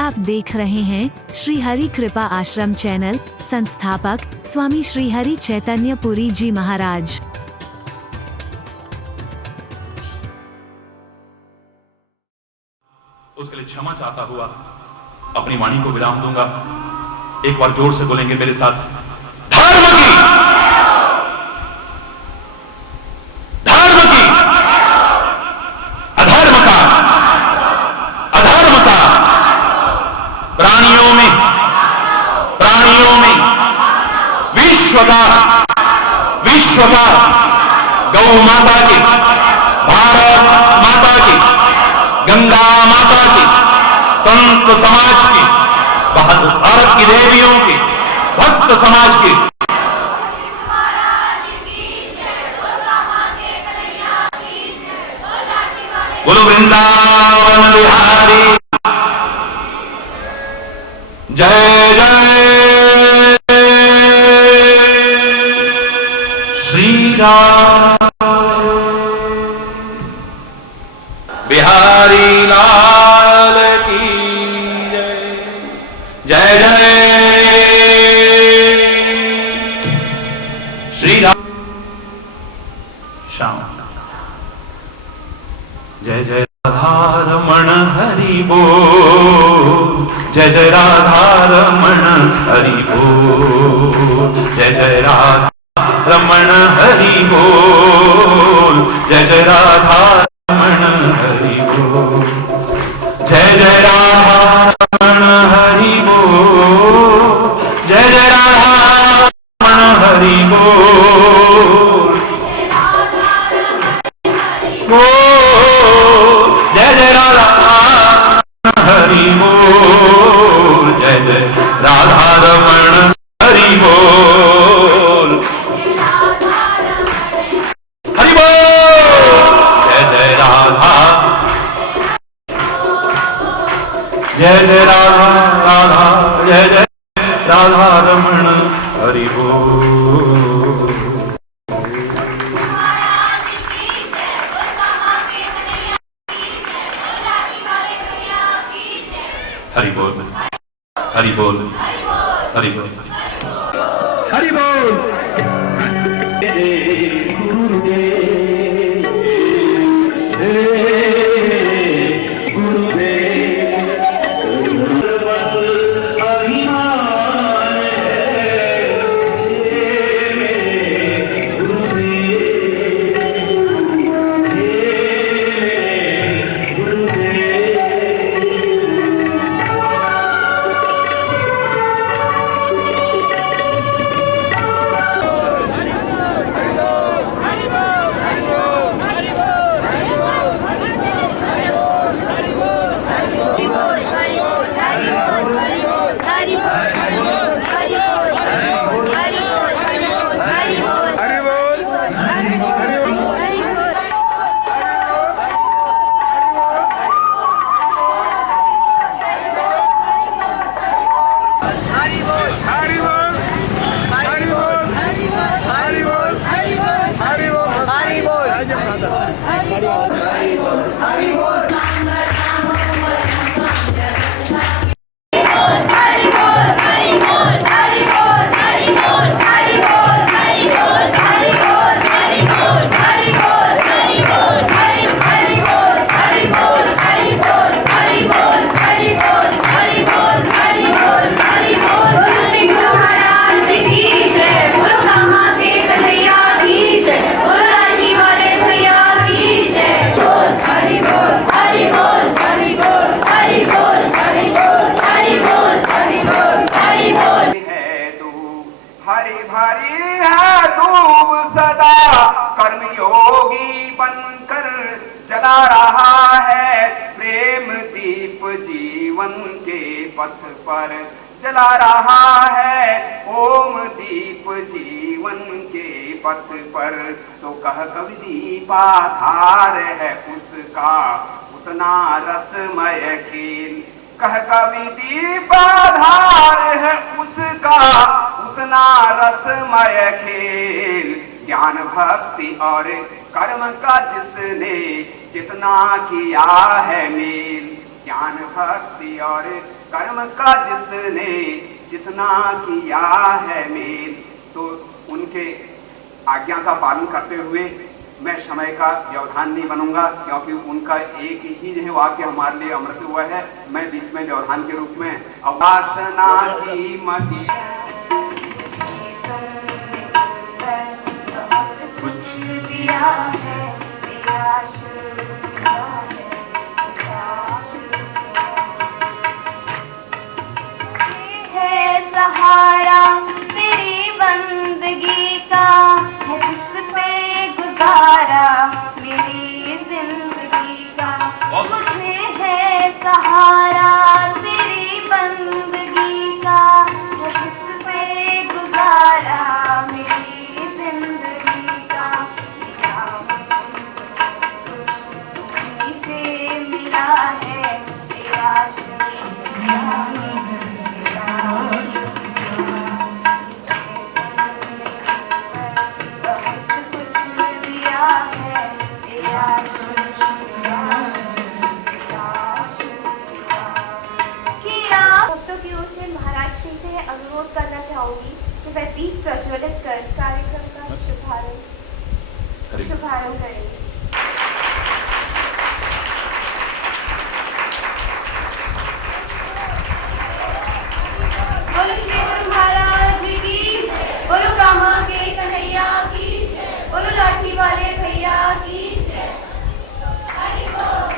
आप देख रहे हैं श्री हरि कृपा आश्रम चैनल। संस्थापक स्वामी श्री हरि चैतन्य पुरी जी महाराज। उसके लिए क्षमा चाहता हुआ अपनी वाणी को विराम दूंगा। एक बार जोर से बोलेंगे मेरे साथ, धर्म की, धर्म की, अधर्म का, अधर्म का, प्राणियों में, प्राणियों में, विश्व का, विश्व का, गौ माता की, भारत माता की, गंगा माता की, संत समाज की, भारत की देवियों की, भक्त समाज की, बोलो वृंदावन बिहारी जय जय श्री राम बिहारी लाल की जय जय श्री राम। श्याम जय जय राधा रमण हरि बोल, जय जय राधा रमण हरि बोल, जय जय राधा रमण हरि बोल, जय जय राधा रमण हरि बोल, जय जय राधा रमण हरि बोल, जय जय राधा रमण हरि बोल, जय जय राधा हरि बोल, जय जय राधा रमण हरि बोल, हरि बोल, जय जय राधा, जय जय राधा, राधा जय जय राधा रमण हरि बोल। हरि बोल, हरि बोल, हरि बोल, हरि बोल। कर्मयोगी बनकर जला रहा है, प्रेम दीप जीवन के पथ पर जला रहा है, ओम दीप जीवन के पथ पर। तो कह कवि दीपाधार है उसका उतना रसमय खेल, कह कवि दीपाधार है उसका उतना रसमय खेल। ज्ञान भक्ति और कर्म का जिसने जितना किया है मेल, ज्ञान भक्ति और कर्म का जिसने जितना किया है मेल, तो उनके आज्ञा का पालन करते हुए मैं समय का व्यवधान नहीं बनूंगा, क्योंकि उनका एक ही जो है वाक्य हमारे लिए अमृत हुआ है। मैं बीच में व्यवधान के रूप में उपासना की मति कुछ दिया है तेरा शुक्रिया है, तेरा शुक्रिया है। सहारा तेरी बंदगी का है, जिस पे गुजारा मेरी जिंदगी का। मुझे है सहारा तेरी बंदगी का है, जिस पे गुजारा मेरी जिंदगी का। मिला कुछ तुम्हीं से मिला है, तेरा शुक्रिया है, तेरा शुक्रिया। बहुत कुछ दिया है, तेरा शुक्रिया है, तेरा शुक्रिया किया। भक्तों की ओर से महाराज श्री से अनुरोध करना चाहूंगी कि वह दीप प्रज्वलित कर कार्यक्रम का शुभारंभ करेंगे। बोलो श्री गुरु महाराज की, बोलो कामा के कन्हैया की, बोलो लाठी वाले भैया की जय। हरि बोल,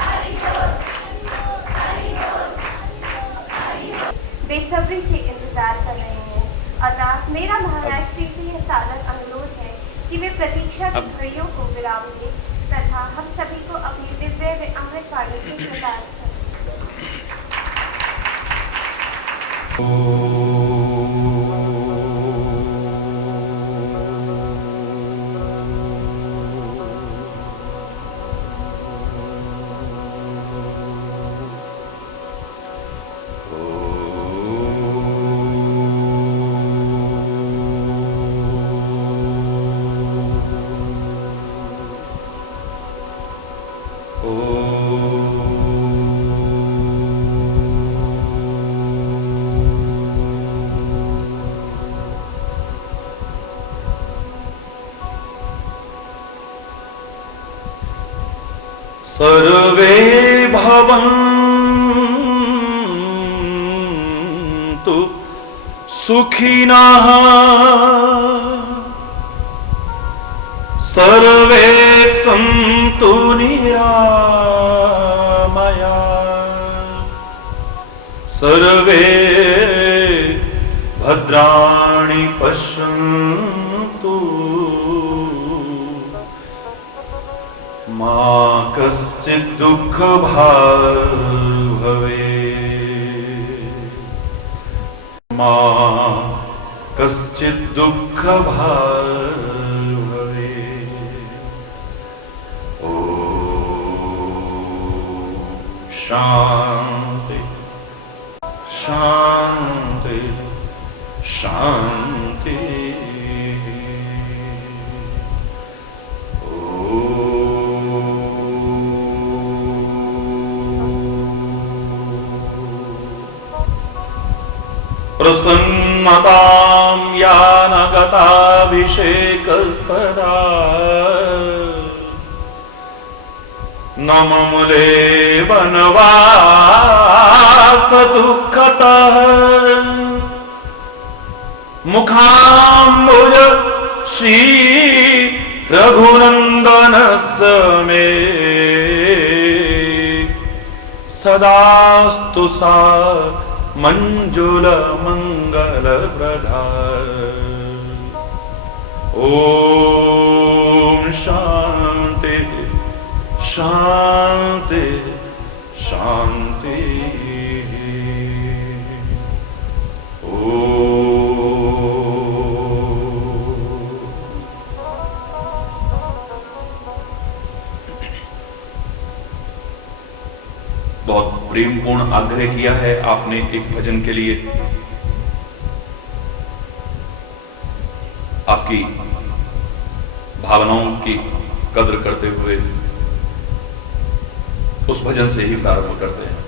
हरि बोल, हरि बोल, हरि बोल। बेसब्री से इंतजार कर रहे हैं, अतः मेरा महाराज श्री से यह सादर अनुरोध है कि वे प्रतीक्षा की घड़ियों को विराम दें तथा हम सभी को अपनी दिव्य व अमृत वाणी से प्रदान करें। सर्वे भवन्तु सुखिनः, सर्वे सन्तु निरामया, सर्वे भद्राणि पश्यन्तु, मा कश्चित् दुःखभाग् भवेत्, मा कश्चित् दुःखभाग् भवेत्। ॐ शान्ति शान्ति शान्ति। प्रसन्नतां यानगताभिषेकस्तदा न ममले वनवास दुःखतः, मुखाम्बुज श्री रघुनन्दनस्य मे सदास्तु सा मंजुल मंगल प्रधा। ओम शांति शांति शांति। बहुत प्रेमपूर्ण आग्रह किया है आपने एक भजन के लिए। आपकी भावनाओं की कद्र करते हुए उस भजन से ही प्रारंभ करते हैं।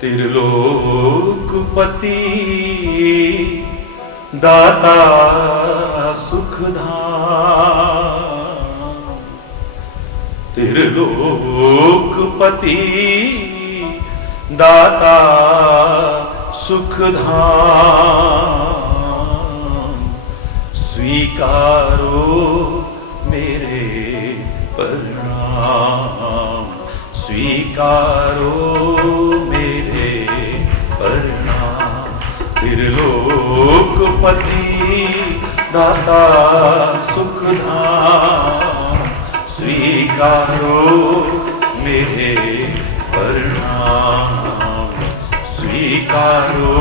त्रिलोकपति दाता सुखधाम, त्रिलोकपति दाता सुखधाम, स्वीकारो मेरे प्रणाम, स्वीकारो मेरे प्रणाम। त्रिलोकपति दाता सुखधाम, स्वीकारो मेरे प्रणाम, स्वीकारो।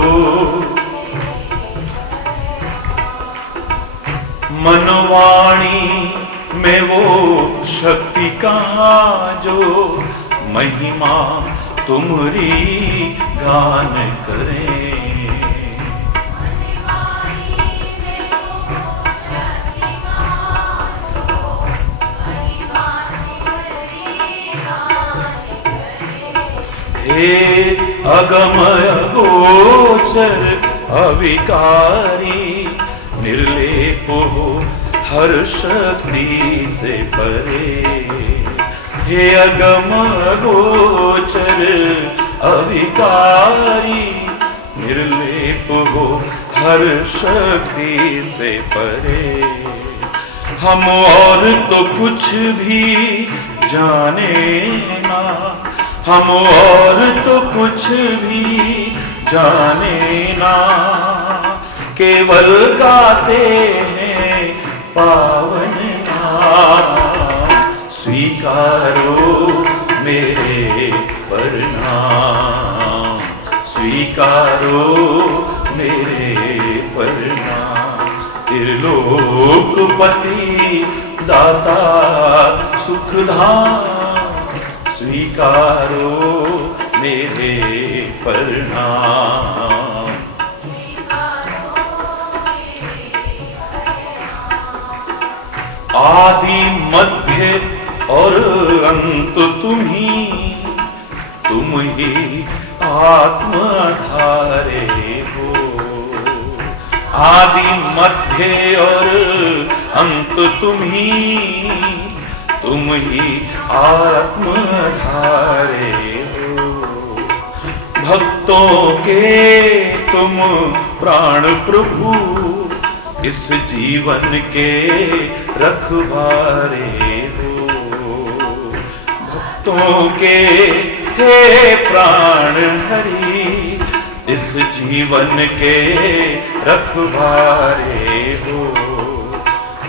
मनवाणी में वो शक्ति कहाँ जो महिमा तुम्हारी गान करें। हे अगम अगोचर अविकारी, निर्लेप हो हर शक्ति से परे। हे अगम अगोचर अविकारी, निर्लेप हो हर शक्ति से परे। हम और तो कुछ भी जाने ना, हम और तो कुछ भी जाने ना, केवल गाते हैं पावन नाम। स्वीकारो मेरे प्रणाम, स्वीकारो मेरे प्रणाम। त्रिलोकपति दाता सुखधाम, स्वीकारो मेरे प्रणाम। आदि मध्य और अंत तुम ही आत्मधारे हो। आदि मध्य और अंत तुम ही आत्मधारे हो। भक्तों के तुम प्राण प्रभु, इस जीवन के रखवारे हो। भक्तों के हे प्राण हरि, इस जीवन के रखवारे हो।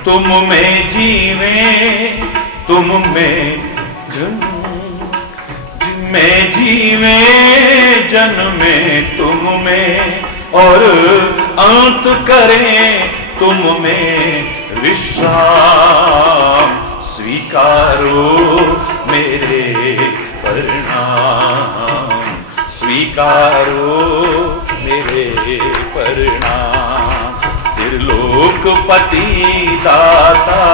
तुम में जीवे, तुम में जीवे जन्मे तुम में, और अंत करें तुम में विश्राम। स्वीकारो मेरे प्रणाम, स्वीकारो मेरे प्रणाम। त्रिलोकपति दाता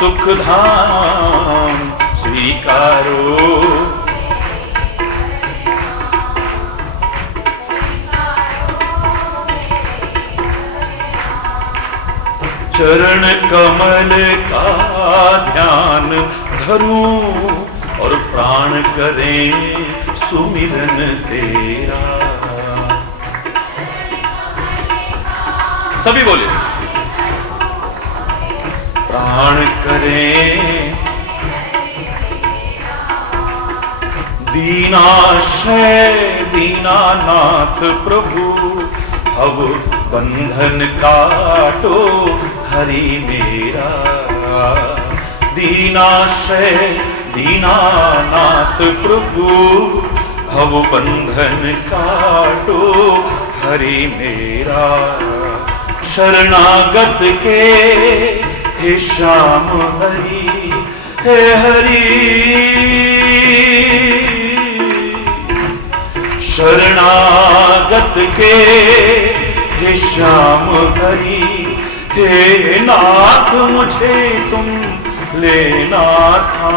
सुखधाम, स्वीकारो। चरण कमल का ध्यान धरूं, और प्राण करें सुमिरन तेरा। सभी बोले। प्राण करें दीनाशय दीनानाथ प्रभु, भव बंधन काटो हरि मेरा। दीनाशय दीनानाथ प्रभु, भव बंधन काटो हरि मेरा। शरणागत के हे श्याम हरि, हे हरि। शरणागत के हे श्याम हरि, हे नाथ मुझे तुम लेना था।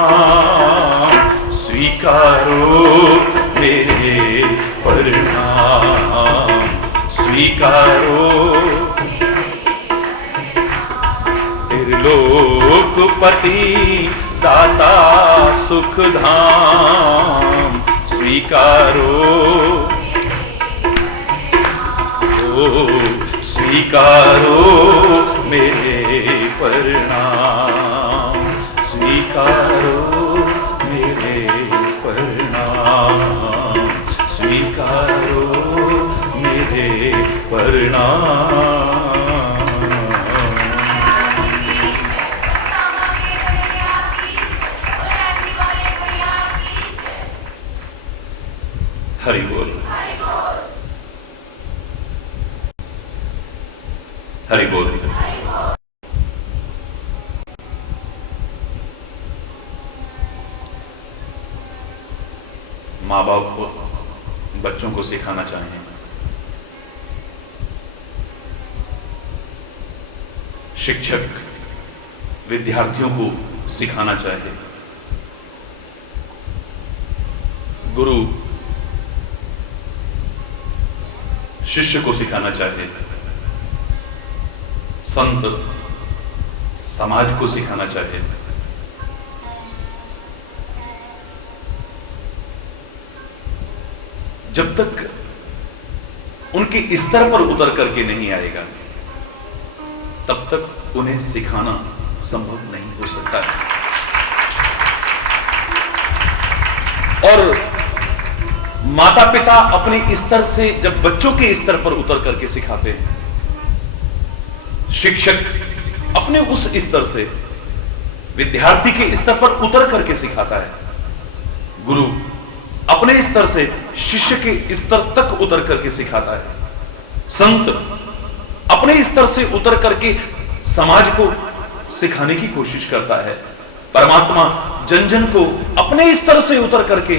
स्वीकारो मेरे परिणाम, स्वीकारो त्रिलोकपति दाता सुख धाम, स्वीकारो स्वीकारो मेरे परिणाम, स्वीकारो मेरे परिणाम, स्वीकारो मेरे परिणाम। हरि बोल, हरि बोल। माँ बाप बच्चों को सिखाना चाहिए, शिक्षक विद्यार्थियों को सिखाना चाहिए, गुरु शिष्य को सिखाना चाहिए, संत समाज को सिखाना चाहिए। जब तक उनके स्तर पर उतर करके नहीं आएगा तब तक उन्हें सिखाना संभव नहीं हो सकता है। और माता पिता अपने स्तर से जब बच्चों के स्तर पर उतर करके सिखाते हैं, शिक्षक अपने उस स्तर से विद्यार्थी के स्तर पर उतर करके सिखाता है, गुरु अपने स्तर से शिष्य के स्तर तक उतर करके सिखाता है, संत अपने स्तर से उतर करके समाज को सिखाने की कोशिश करता है, परमात्मा जन जन को अपने स्तर से उतर करके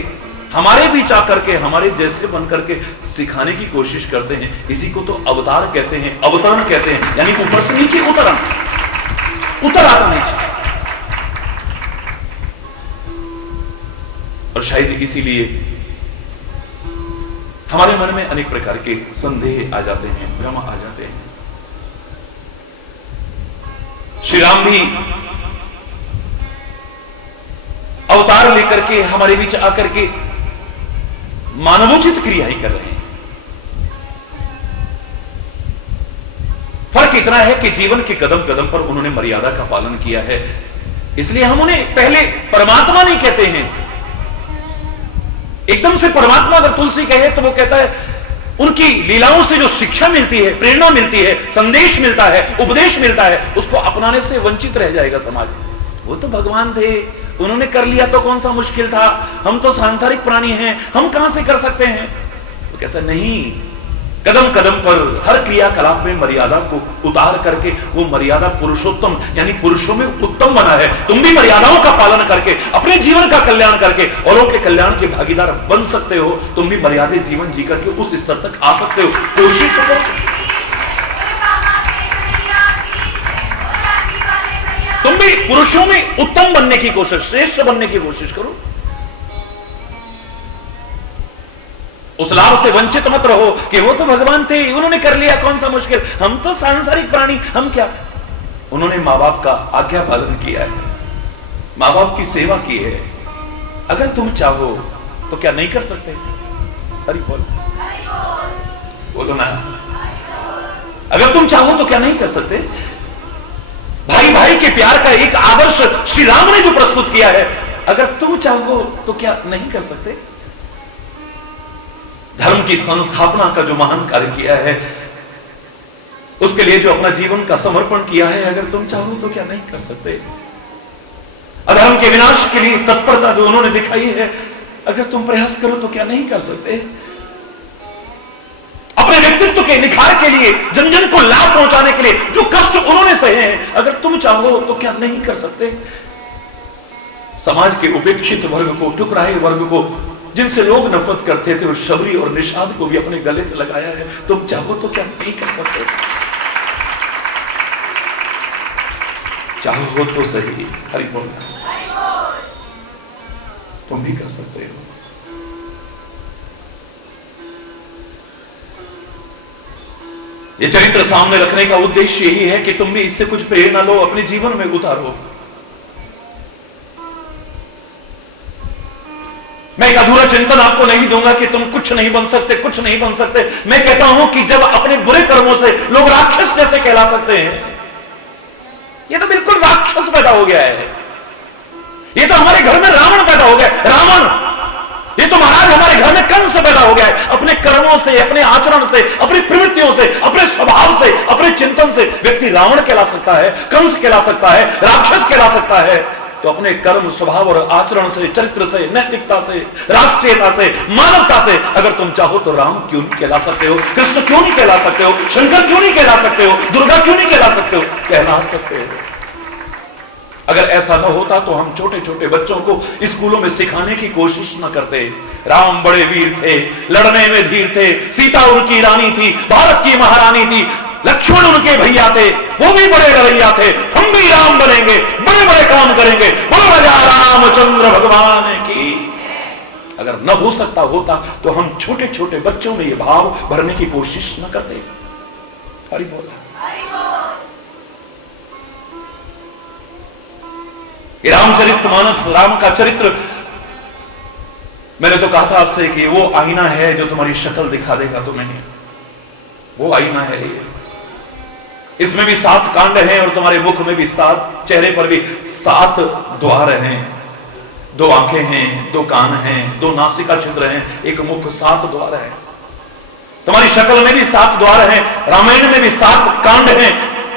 हमारे बीच आकर के हमारे जैसे बन करके सिखाने की कोशिश करते हैं। इसी को तो अवतार कहते हैं, अवतरण कहते हैं, यानी ऊपर से नीचे उतर आता नीचे। और शायद इसीलिए हमारे मन में अनेक प्रकार के संदेह आ जाते हैं, भ्रम आ जाते हैं। श्री राम भी अवतार लेकर के हमारे बीच आकर के मानवोचित क्रियाएं कर रहे हैं। फर्क इतना है कि जीवन के कदम कदम पर उन्होंने मर्यादा का पालन किया है, इसलिए हम उन्हें पहले परमात्मा नहीं कहते हैं। एकदम से परमात्मा अगर तुलसी कहे तो वो कहता है उनकी लीलाओं से जो शिक्षा मिलती है, प्रेरणा मिलती है, संदेश मिलता है, उपदेश मिलता है, उसको अपनाने से वंचित रह जाएगा समाज। वो तो भगवान थे, उन्होंने कर लिया तो कौन सा मुश्किल था, हम तो सांसारिक प्राणी हैं, हम कहां से कर सकते हैं। वो कहता नहीं, कदम कदम पर हर क्रियाकलाप में मर्यादा को उतार करके वो मर्यादा पुरुषोत्तम यानी पुरुषों में उत्तम बना है। तुम भी मर्यादाओं का पालन करके अपने जीवन का कल्याण करके औरों के कल्याण के भागीदार बन सकते हो। तुम भी मर्यादित जीवन जी करके उस स्तर तक आ सकते हो। कोशिश करो। तुम भी पुरुषों में उत्तम बनने की कोशिश, श्रेष्ठ बनने की कोशिश करो। उस लाभ से वंचित मत रहो कि वो तो भगवान थे, उन्होंने कर लिया, कौन सा मुश्किल, हम तो सांसारिक प्राणी, हम क्या। उन्होंने माँ बाप का आज्ञा पालन किया है, माँ बाप की सेवा की है। अगर तुम चाहो तो क्या नहीं कर सकते? हरि बोल, बोलो ना। अगर तुम चाहो तो क्या नहीं कर सकते? भाई भाई के प्यार का एक आदर्श श्री राम ने जो प्रस्तुत किया है, अगर तुम चाहो तो क्या नहीं कर सकते? धर्म की संस्थापना का जो महान कार्य किया है, उसके लिए जो अपना जीवन का समर्पण किया है, अगर तुम चाहो तो क्या नहीं कर सकते? अधर्म के विनाश के लिए तत्परता जो उन्होंने दिखाई है, अगर तुम प्रयास करो तो क्या नहीं कर सकते? अपने व्यक्तित्व के निखार के लिए, जन जन को लाभ पहुंचाने के लिए जो कष्ट उन्होंने सहे हैं, अगर तुम चाहो तो क्या नहीं कर सकते? समाज के उपेक्षित वर्ग को, ठुकराए वर्ग को, जिनसे लोग नफरत करते थे, उस शबरी और निषाद को भी अपने गले से लगाया है। तुम चाहो तो क्या नहीं कर सकते? चाहो तो सही। हरि बोल। तुम भी कर सकते हो। ये चरित्र सामने रखने का उद्देश्य यही है कि तुम भी इससे कुछ प्रेरणा लो, अपने जीवन में उतारो। मैं एक अधूरा चिंतन आपको नहीं दूंगा कि तुम कुछ नहीं बन सकते, कुछ नहीं बन सकते। मैं कहता हूं कि जब अपने बुरे कर्मों से लोग राक्षस जैसे कहला सकते हैं, ये तो बिल्कुल राक्षस पैदा हो गया है। ये तो हमारे घर में रावण पैदा हो गया, रावण। ये तो महाराज हमारे घर में कंस पैदा हो गया है। अपने कर्मों से, अपने आचरण से, अपनी प्रवृत्तियों से, अपने स्वभाव से, अपने चिंतन से व्यक्ति रावण कहला सकता है, कंस कहला सकता है, राक्षस कहला सकता है। तो अपने कर्म, स्वभाव और आचरण से, चरित्र से, नैतिकता से, राष्ट्रीयता से, मानवता से अगर तुम चाहो तो राम क्यों नहीं कहला सकते हो, कृष्ण क्यों नहीं कहला सकते हो, शंकर क्यों नहीं कहला सकते हो, दुर्गा क्यों नहीं कहला सकते हो? कहला सकते हो। अगर ऐसा न होता तो हम छोटे छोटे बच्चों को स्कूलों में सिखाने की कोशिश न करते। राम बड़े वीर थे, लड़ने में धीर थे, सीता उनकी रानी थी, भारत की महारानी थी, लक्ष्मण उनके भैया थे, वो भी बड़े लड़ैया थे। हम भी राम बनेंगे, बड़े बड़े काम करेंगे। बोलो राजा रामचंद्र भगवान की। अगर न हो सकता होता तो हम छोटे छोटे बच्चों में ये भाव भरने की कोशिश न करते। हरि बोल। ये रामचरितमानस, राम का चरित्र, मैंने तो कहा था आपसे कि वो आईना है जो तुम्हारी शक्ल दिखा देगा तुम्हें। वो आईना है ये। इसमें भी 7 कांड हैं और तुम्हारे मुख में भी 7, चेहरे पर भी 7 द्वार हैं। 2 आंखें हैं, 2 कान हैं, 2 नासिका छिद्र हैं, एक मुख, 7 द्वार हैं। तुम्हारी शक्ल में भी 7 द्वार हैं। रामायण में भी 7 कांड हैं।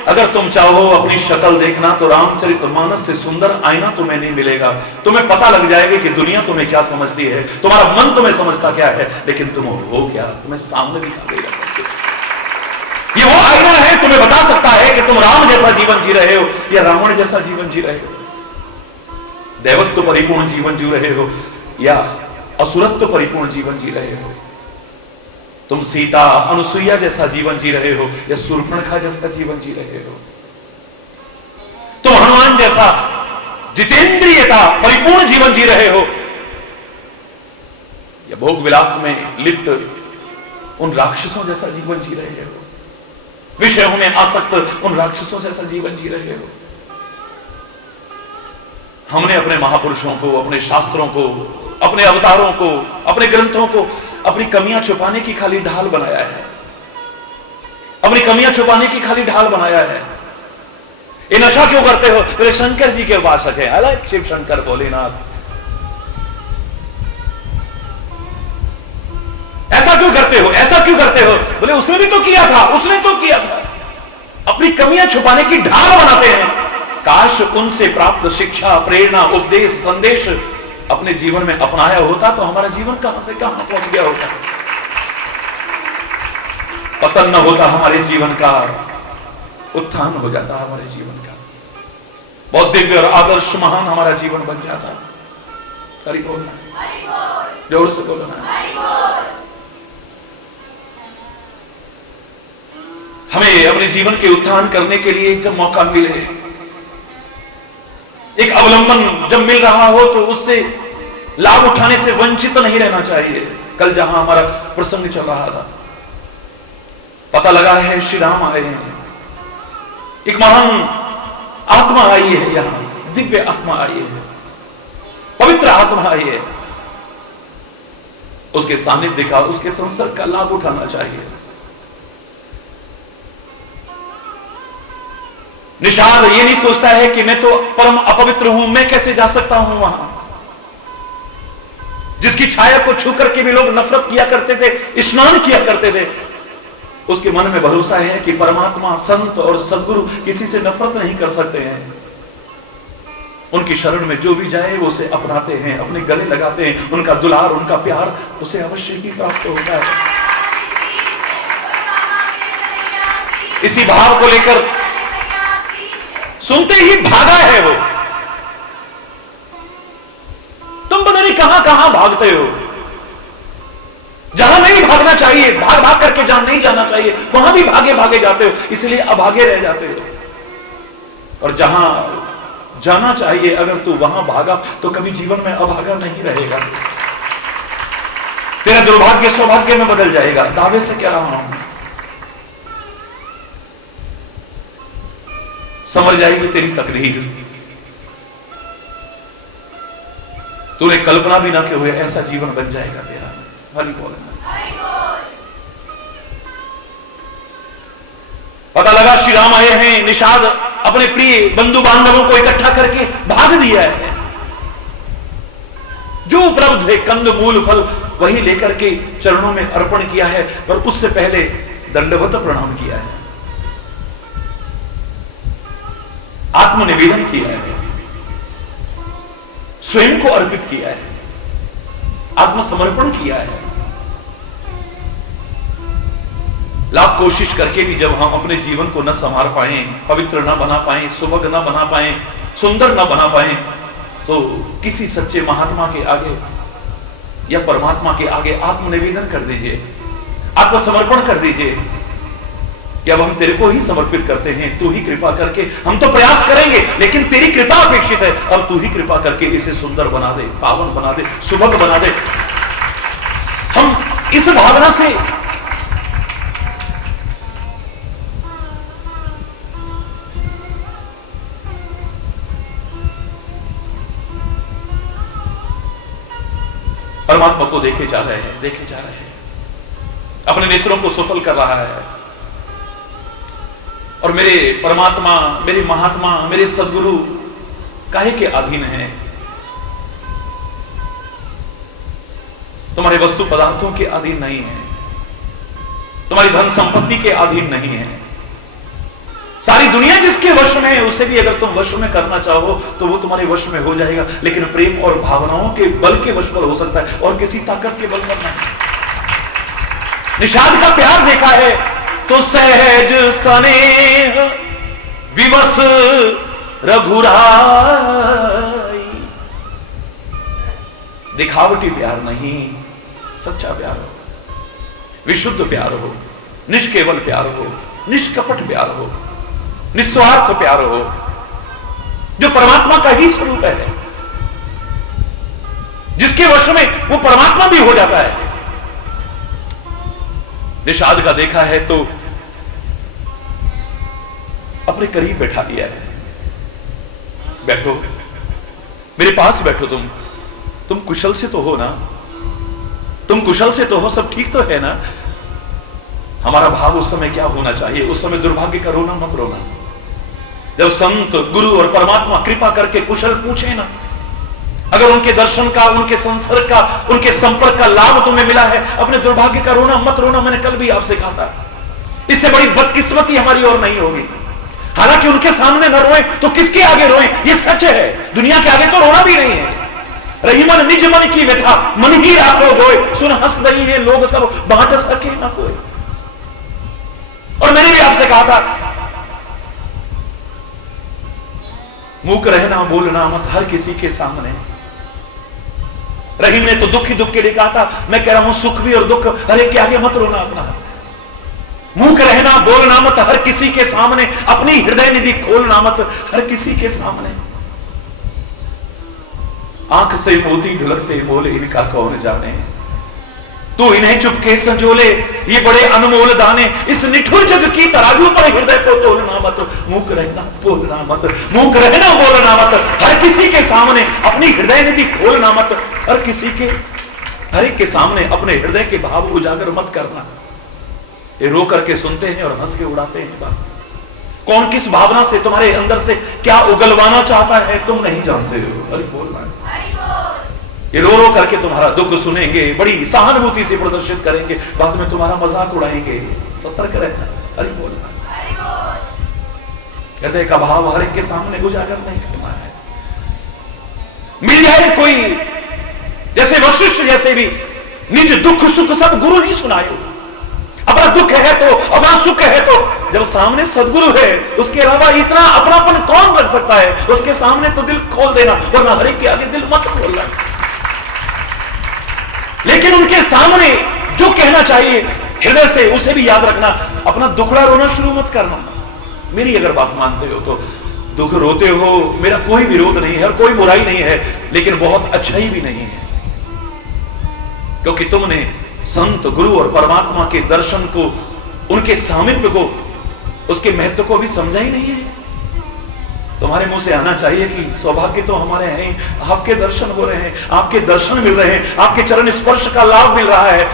अगर तुम चाहो अपनी शक्ल देखना तो रामचरितमानस से सुंदर आईना तुम्हें नहीं मिलेगा। तुम्हें पता लग जाएगा कि दुनिया तुम्हें क्या समझती है, तुम्हारा मन तुम्हें समझता क्या है, लेकिन तुम हो क्या, तुम्हें सामने दिखा देगा। ये वो आईना है, तुम्हें बता सकता है कि तुम राम जैसा जीवन जी रहे हो या रावण जैसा जीवन जी रहे हो, देवत्व परिपूर्ण जीवन जी रहे हो या असुरत्व परिपूर्ण जीवन जी रहे हो। तुम सीता, अनुसुईया जैसा जीवन जी रहे हो या शूर्पणखा जैसा जीवन जी रहे हो। तुम हनुमान जैसा जितेंद्रियता परिपूर्ण जीवन जी रहे हो या भोग विलास में लिप्त उन राक्षसों जैसा जीवन जी रहे हो, विषयों में आसक्त उन राक्षसों जैसा जीवन जी रहे हो। हमने अपने महापुरुषों को, अपने शास्त्रों को, अपने अवतारों को, अपने ग्रंथों को अपनी कमियां छुपाने की खाली ढाल बनाया है। अपनी कमियां छुपाने की खाली ढाल बनाया है। ये नशा क्यों करते हो? बोले शंकर जी के उपासक है, अलग शिव शंकर भोलेनाथ। ऐसा क्यों करते हो, ऐसा क्यों करते हो? बोले उसने भी तो किया था, उसने तो किया था। अपनी कमियां छुपाने की ढाल बनाते हैं। काश उनसे प्राप्त शिक्षा, प्रेरणा, उपदेश, संदेश अपने जीवन में अपनाया होता तो हमारा जीवन कहां से कहां पहुंच गया होता। पतन न होता हमारे जीवन का, उत्थान हो जाता हमारे जीवन का। बहुत दिव्य और आदर्श महान हमारा जीवन बन जाता। हरि बोल, जोर से बोलो ना। हमें अपने जीवन के उत्थान करने के लिए जब मौका मिले, एक अवलंबन जब मिल रहा हो तो उससे लाभ उठाने से वंचित नहीं रहना चाहिए। कल जहां हमारा प्रसंग चल रहा था, पता लगा है श्री राम आए हैं, एक महान आत्मा आई है, यहां दिव्य आत्मा आई है, पवित्र आत्मा आई है। उसके सानिध्य का, उसके संसर्ग का लाभ उठाना चाहिए। निषाद ये नहीं सोचता है कि मैं तो परम अपवित्र हूं, मैं कैसे जा सकता हूं वहां। जिसकी छाया को छू करके भी लोग नफरत किया करते थे, स्नान किया करते थे, उसके मन में भरोसा है कि परमात्मा, संत और सदगुरु किसी से नफरत नहीं कर सकते हैं। उनकी शरण में जो भी जाए वो उसे अपनाते हैं, अपने गले लगाते हैं। उनका दुलार, उनका प्यार उसे अवश्य ही प्राप्त होता है। इसी भाव को लेकर सुनते ही भागा है वो। तुम पता नहीं कहां कहां भागते हो। जहां नहीं भागना चाहिए, भाग भाग करके जहां नहीं जाना चाहिए, वहां भी भागे भागे जाते हो, इसलिए अभागे रह जाते हो। और जहां जाना चाहिए अगर तू वहां भागा तो कभी जीवन में अभागा नहीं रहेगा। तेरा दुर्भाग्य सौभाग्य में बदल जाएगा। दावे से कह रहा हूं, समझ जाएगी तेरी तकदीर। तूने कल्पना भी ना किए हुए ऐसा जीवन बन जाएगा तेरा। हरि बोल। पता लगा श्री राम आए हैं, निषाद अपने प्रिय बंधु बांधवों को इकट्ठा करके भाग दिया है। जो उपलब्ध थे कंद मूल फल वही लेकर के चरणों में अर्पण किया है, पर उससे पहले दंडवत प्रणाम किया है, आत्मनिवेदन किया है, स्वयं को अर्पित किया है, आत्मसमर्पण किया है। लाख कोशिश करके भी जब हम अपने जीवन को न संवार पाए, पवित्र न बना पाए, सुभग न बना पाए, सुंदर न बना पाए, तो किसी सच्चे महात्मा के आगे या परमात्मा के आगे आत्मनिवेदन कर दीजिए, आत्मसमर्पण कर दीजिए कि अब हम तेरे को ही समर्पित करते हैं। तू ही कृपा करके, हम तो प्रयास करेंगे लेकिन तेरी कृपा अपेक्षित है। अब तू ही कृपा करके इसे सुंदर बना दे, पावन बना दे, सुभग बना दे। हम इस भावना से परमात्मा को देखे जा रहे हैं, देखे जा रहे हैं, अपने नेत्रों को सफल कर रहा है। और मेरे परमात्मा, मेरे महात्मा, मेरे सद्गुरु काहे के अधीन हैं? तुम्हारे वस्तु पदार्थों के अधीन नहीं है, तुम्हारी धन संपत्ति के अधीन नहीं है। सारी दुनिया जिसके वश में है उसे भी अगर तुम वश में करना चाहो तो वो तुम्हारे वश में हो जाएगा, लेकिन प्रेम और भावनाओं के बल के वश पर हो सकता है और किसी ताकत के बल पर नहीं। निषाद का प्यार देखा है तो सहज स्नेह विवश रघुराई, दिखावटी प्यार नहीं, सच्चा प्यार हो, विशुद्ध प्यार हो, निष्केवल प्यार हो, निष्कपट प्यार हो, निस्वार्थ प्यार हो, जो परमात्मा का ही स्वरूप है, जिसके वश में वो परमात्मा भी हो जाता है। निषाद का देखा है तो अपने करीब बैठा दिया है, बैठो मेरे पास बैठो, तुम कुशल से तो हो ना, तुम कुशल से तो हो, सब ठीक तो है ना। हमारा भाव उस समय क्या होना चाहिए? उस समय दुर्भाग्य का रोना मत रोना। जब संत गुरु और परमात्मा कृपा करके कुशल पूछे ना, अगर उनके दर्शन का, उनके संसर्ग का, उनके संपर्क का लाभ तुम्हें मिला है, अपने दुर्भाग्य का रोना मत रोना। मैंने कल भी आपसे कहा था, इससे बड़ी बदकिस्मती हमारी और नहीं होगी। हालांकि उनके सामने न रोए तो किसके आगे रोए? ये सच है, दुनिया के आगे तो रोना भी नहीं है। रही मन निज मन की व्यथा, मन ही राखो गोय, सुन हंस रही है लोग सब, बांट सके ना कोई। और मैंने भी आपसे कहा था, मूक रहना, बोलना मत हर किसी के सामने। रहीम ने तो दुख ही दुख के लिए कहा था, मैं कह रहा हूं सुख भी और दुख हर एक के आगे मत रोना अपना। मूक रहना, बोलना मत हर किसी के सामने, अपनी हृदय निधि खोलना मत हर किसी के सामने। आंख से मोती ढुलकते बोले, इनका कौन जाने, तू इन्हें चुपके संजोले, ये बड़े अनमोल दाने, इस निठुर जग की तराजू पर हृदय को तोलना मत। मूक रहना, बोलना मत, मूक रहना, बोलना मत हर किसी के सामने, अपनी हृदय निधि खोलना मत हर किसी के, हर एक के सामने अपने हृदय के भाव उजागर मत करना। ये रो करके सुनते हैं और हंस के उड़ाते हैं बात। कौन किस भावना से तुम्हारे अंदर से क्या उगलवाना चाहता है तुम नहीं जानते हो। अरे बोलना, ये रो रो करके तुम्हारा दुख सुनेंगे, बड़ी सहानुभूति से प्रदर्शित करेंगे, बाद में तुम्हारा मजाक उड़ाएंगे। सतर्क रहना। अरे बोलना, हृदय का भाव हर एक के सामने उजागर नहीं करना है। मिल जाए कोई, जैसे वशिष्ठ जैसे भी निज दुख सुख सब गुरु ही सुनायो। अपना दुख है तो, अपना सुख है तो, जब सामने सदगुरु है उसके अलावा इतना अपनापन कौन रख सकता है? उसके सामने तो दिल खोल देना, वरना हर एक के आगे दिल मत खोलना। लेकिन उनके सामने जो कहना चाहिए हृदय से उसे भी याद रखना। अपना दुखड़ा रोना शुरू मत करना। मेरी अगर बात मानते हो तो दुख रोते हो, मेरा कोई विरोध नहीं है और कोई बुराई नहीं है, लेकिन बहुत अच्छाई भी नहीं है, क्योंकि तुमने संत गुरु और परमात्मा के दर्शन को, उनके सामीप्य को, उसके महत्व को भी समझा ही नहीं है। तुम्हारे मुंह से आना चाहिए कि सौभाग्य तो हमारे हैं, आपके दर्शन हो रहे हैं, आपके दर्शन मिल रहे हैं, आपके चरण स्पर्श का लाभ मिल रहा है,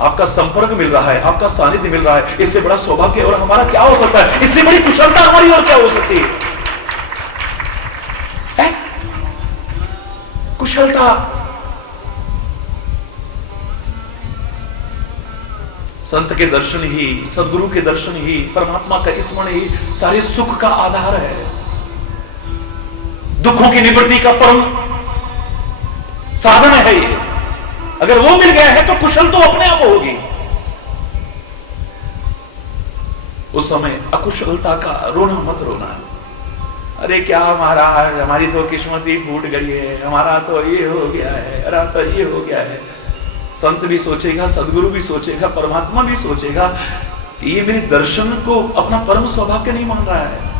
आपका संपर्क मिल रहा है, आपका सानिध्य मिल रहा है। इससे बड़ा सौभाग्य और हमारा क्या हो सकता है? इससे बड़ी कुशलता हमारी और क्या हो सकती है? कुशलता संत के दर्शन ही, सदगुरु के दर्शन ही, परमात्मा का स्मरण ही सारे सुख का आधार है, दुखों की निवृत्ति का परम साधन है ये। अगर वो मिल गया है तो कुशल तो अपने आप होगी। उस समय अकुशलता का रोना मत रोना। अरे क्या महाराज, हमारी तो किस्मत ही फूट गई है, हमारा तो ये हो गया है, अरे तो ये हो गया है। संत भी सोचेगा, सदगुरु भी सोचेगा, परमात्मा भी सोचेगा कि ये मेरे दर्शन को अपना परम सौभाग्य नहीं मान रहा है।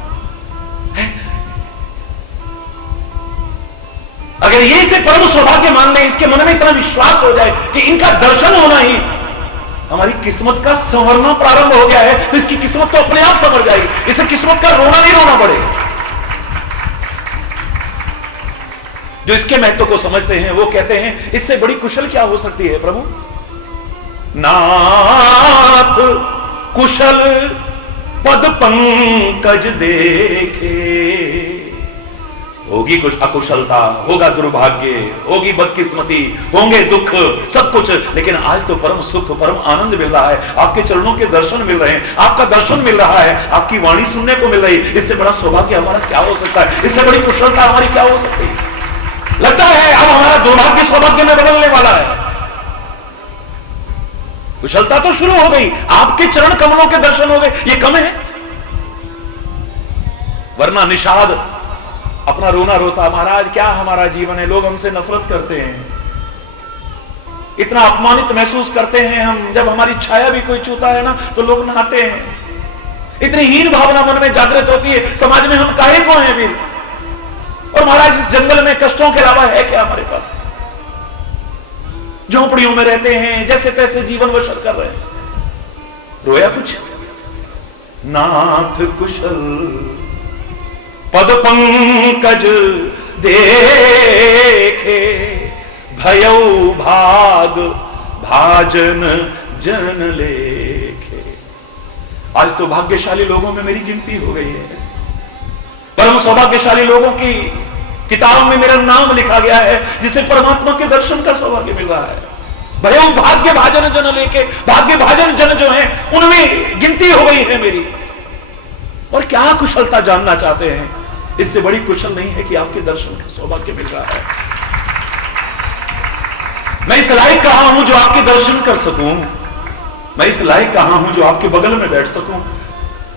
अगर ये इसे परम सौभाग्य मान ले, इसके मन में इतना विश्वास हो जाए कि इनका दर्शन होना ही हमारी किस्मत का संवरना प्रारंभ हो गया है, तो इसकी किस्मत तो अपने आप संवर जाएगी। इसे किस्मत का रोना नहीं रोना पड़ेगा। जो इसके महत्व को समझते हैं वो कहते हैं इससे बड़ी कुशल क्या हो सकती है प्रभु? नाथ कुशल पद पंकज देखे। होगी कुछ अकुशलता, होगा दुर्भाग्य, होगी बदकिस्मती, होंगे दुख, सब कुछ, लेकिन आज तो परम सुख, परम आनंद मिल रहा है। आपके चरणों के दर्शन मिल रहे हैं, आपका दर्शन मिल रहा है, आपकी वाणी सुनने को मिल रही है। इससे बड़ा सौभाग्य हमारा क्या हो सकता है? इससे बड़ी कुशलता हमारी क्या हो सकती है? लगता है अब हमारा दुर्भाग्य सौभाग्य में बदलने वाला है। कुशलता तो शुरू हो गई, आपके चरण कमलों के दर्शन हो गए, ये कम है? वरना निषाद अपना रोना रोता, महाराज क्या हमारा जीवन है, लोग हमसे नफरत करते हैं, इतना अपमानित महसूस करते हैं हम, जब हमारी छाया भी कोई छूता है ना तो लोग नहाते हैं। इतनी हीन भावना मन में जागृत होती है, समाज में हम काहे को हैं फिर? और महाराज इस जंगल में कष्टों के अलावा है क्या हमारे पास? झोंपड़ियों में रहते हैं, जैसे तैसे जीवन बसर कर रहे हैं। रोया कुछ? नाथ कुशल पद पंकज देखे, भयौ भाग भाजन जन लेखे। आज तो भाग्यशाली लोगों में मेरी गिनती हो गई है, परम सौभाग्यशाली लोगों की किताबों में मेरा नाम लिखा गया है, जिसे परमात्मा के दर्शन का सौभाग्य मिल रहा है। भयौ भाग्य भाजन जन लेके, भाग्य भाजन जन जो है उनमें गिनती हो गई है मेरी। और क्या कुशलता जानना चाहते हैं? इससे बड़ी कुशल नहीं है कि आपके दर्शन का सौभाग्य मिल रहा है। मैं इस लायक कहां हूं जो आपके दर्शन कर सकूं? मैं इस लायक कहां हूं जो आपके बगल में बैठ सकूं?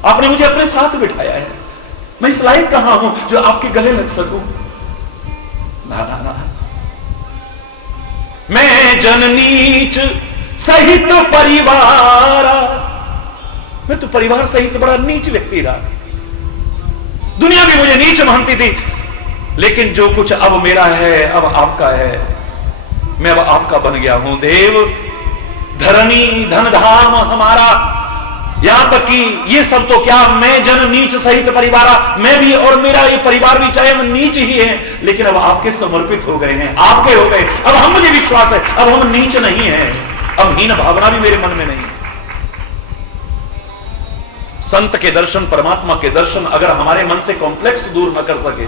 आपने मुझे अपने साथ बिठाया है। मैं इस लायक कहां हूं जो आपके गले लग सकूं? ना ना ना। मैं जन नीच सहित परिवार, मैं तो परिवार सहित बड़ा नीच व्यक्ति रहा। दुनिया भी मुझे नीच मानती थी, लेकिन जो कुछ अब मेरा है अब आपका है। मैं अब आपका बन गया हूं। देव धरणी धन धाम हमारा, यहां तक कि ये सब तो क्या, मैं जन नीच सहित परिवार, मैं भी और मेरा ये परिवार भी चाहे हम नीच ही है, लेकिन अब आपके समर्पित हो गए हैं, आपके हो गए। अब हम, मुझे विश्वास है अब हम नीच नहीं है, अब हीन भावना भी मेरे मन में नहीं है। संत के दर्शन, परमात्मा के दर्शन अगर हमारे मन से कॉम्प्लेक्स दूर न कर सके,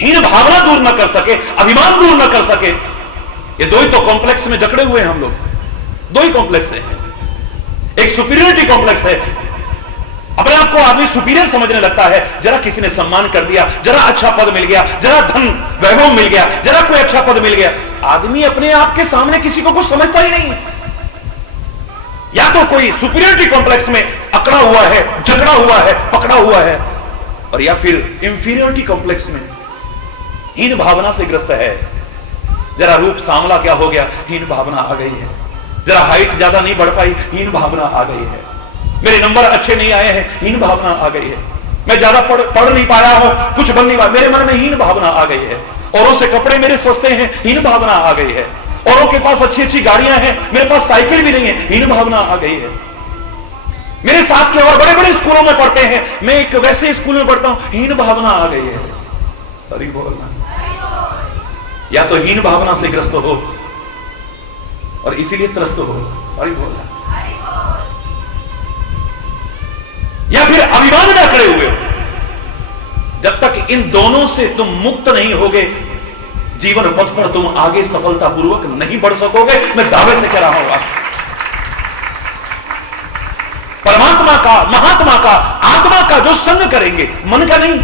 हीन भावना दूर न कर सके, अभिमान दूर न कर सके, ये दो ही तो कॉम्प्लेक्स में जकड़े हुए हैं हम लोग। दो ही कॉम्प्लेक्स है, एक सुपीरियरिटी कॉम्प्लेक्स है, अपने आप को आदमी सुपीरियर समझने लगता है। जरा किसी ने सम्मान कर दिया, जरा अच्छा पद मिल गया, जरा धन वैभव मिल गया, जरा कोई अच्छा पद मिल गया, आदमी अपने आप के सामने किसी को कुछ समझता ही नहीं है। या तो कोई सुपीरियरिटी कॉम्प्लेक्स में अकड़ा हुआ है, जकड़ा हुआ है, पकड़ा हुआ है, और या फिर इंफीरियरिटी कॉम्प्लेक्स में हीन भावना से ग्रस्त है। जरा रूप सांवला क्या हो गया, हीन भावना आ गई है। जरा हाइट ज्यादा नहीं बढ़ पाई, हीन भावना आ गई है। मेरे नंबर अच्छे नहीं आए हैं, हीन भावना आ गई है। मैं ज्यादा पढ़ नहीं पाया हूं, कुछ बन नहीं पाया, मेरे मन में हीन भावना आ गई है। औरों से कपड़े मेरे सस्ते हैं, हीन भावना आ गई है। औरों के पास अच्छी अच्छी गाड़ियां हैं, मेरे पास साइकिल भी नहीं है, हीन भावना आ गई है। मेरे साथ के और बड़े बड़े स्कूलों में पढ़ते हैं, मैं एक वैसे स्कूल में पढ़ता हूं, हीन भावना आ गई है। हरि बोलना। या तो हीन भावना से ग्रस्त हो और इसीलिए त्रस्त हो, हरि बोलना, या फिर अभिमान में अकड़े हुए हो। जब तक इन दोनों से तुम मुक्त नहीं होगे, जीवन पथ पर तुम आगे सफलतापूर्वक नहीं बढ़ सकोगे। मैं दावे से कह रहा हूं आपसे, परमात्मा का, महात्मा का, आत्मा का जो संग करेंगे, मन का नहीं,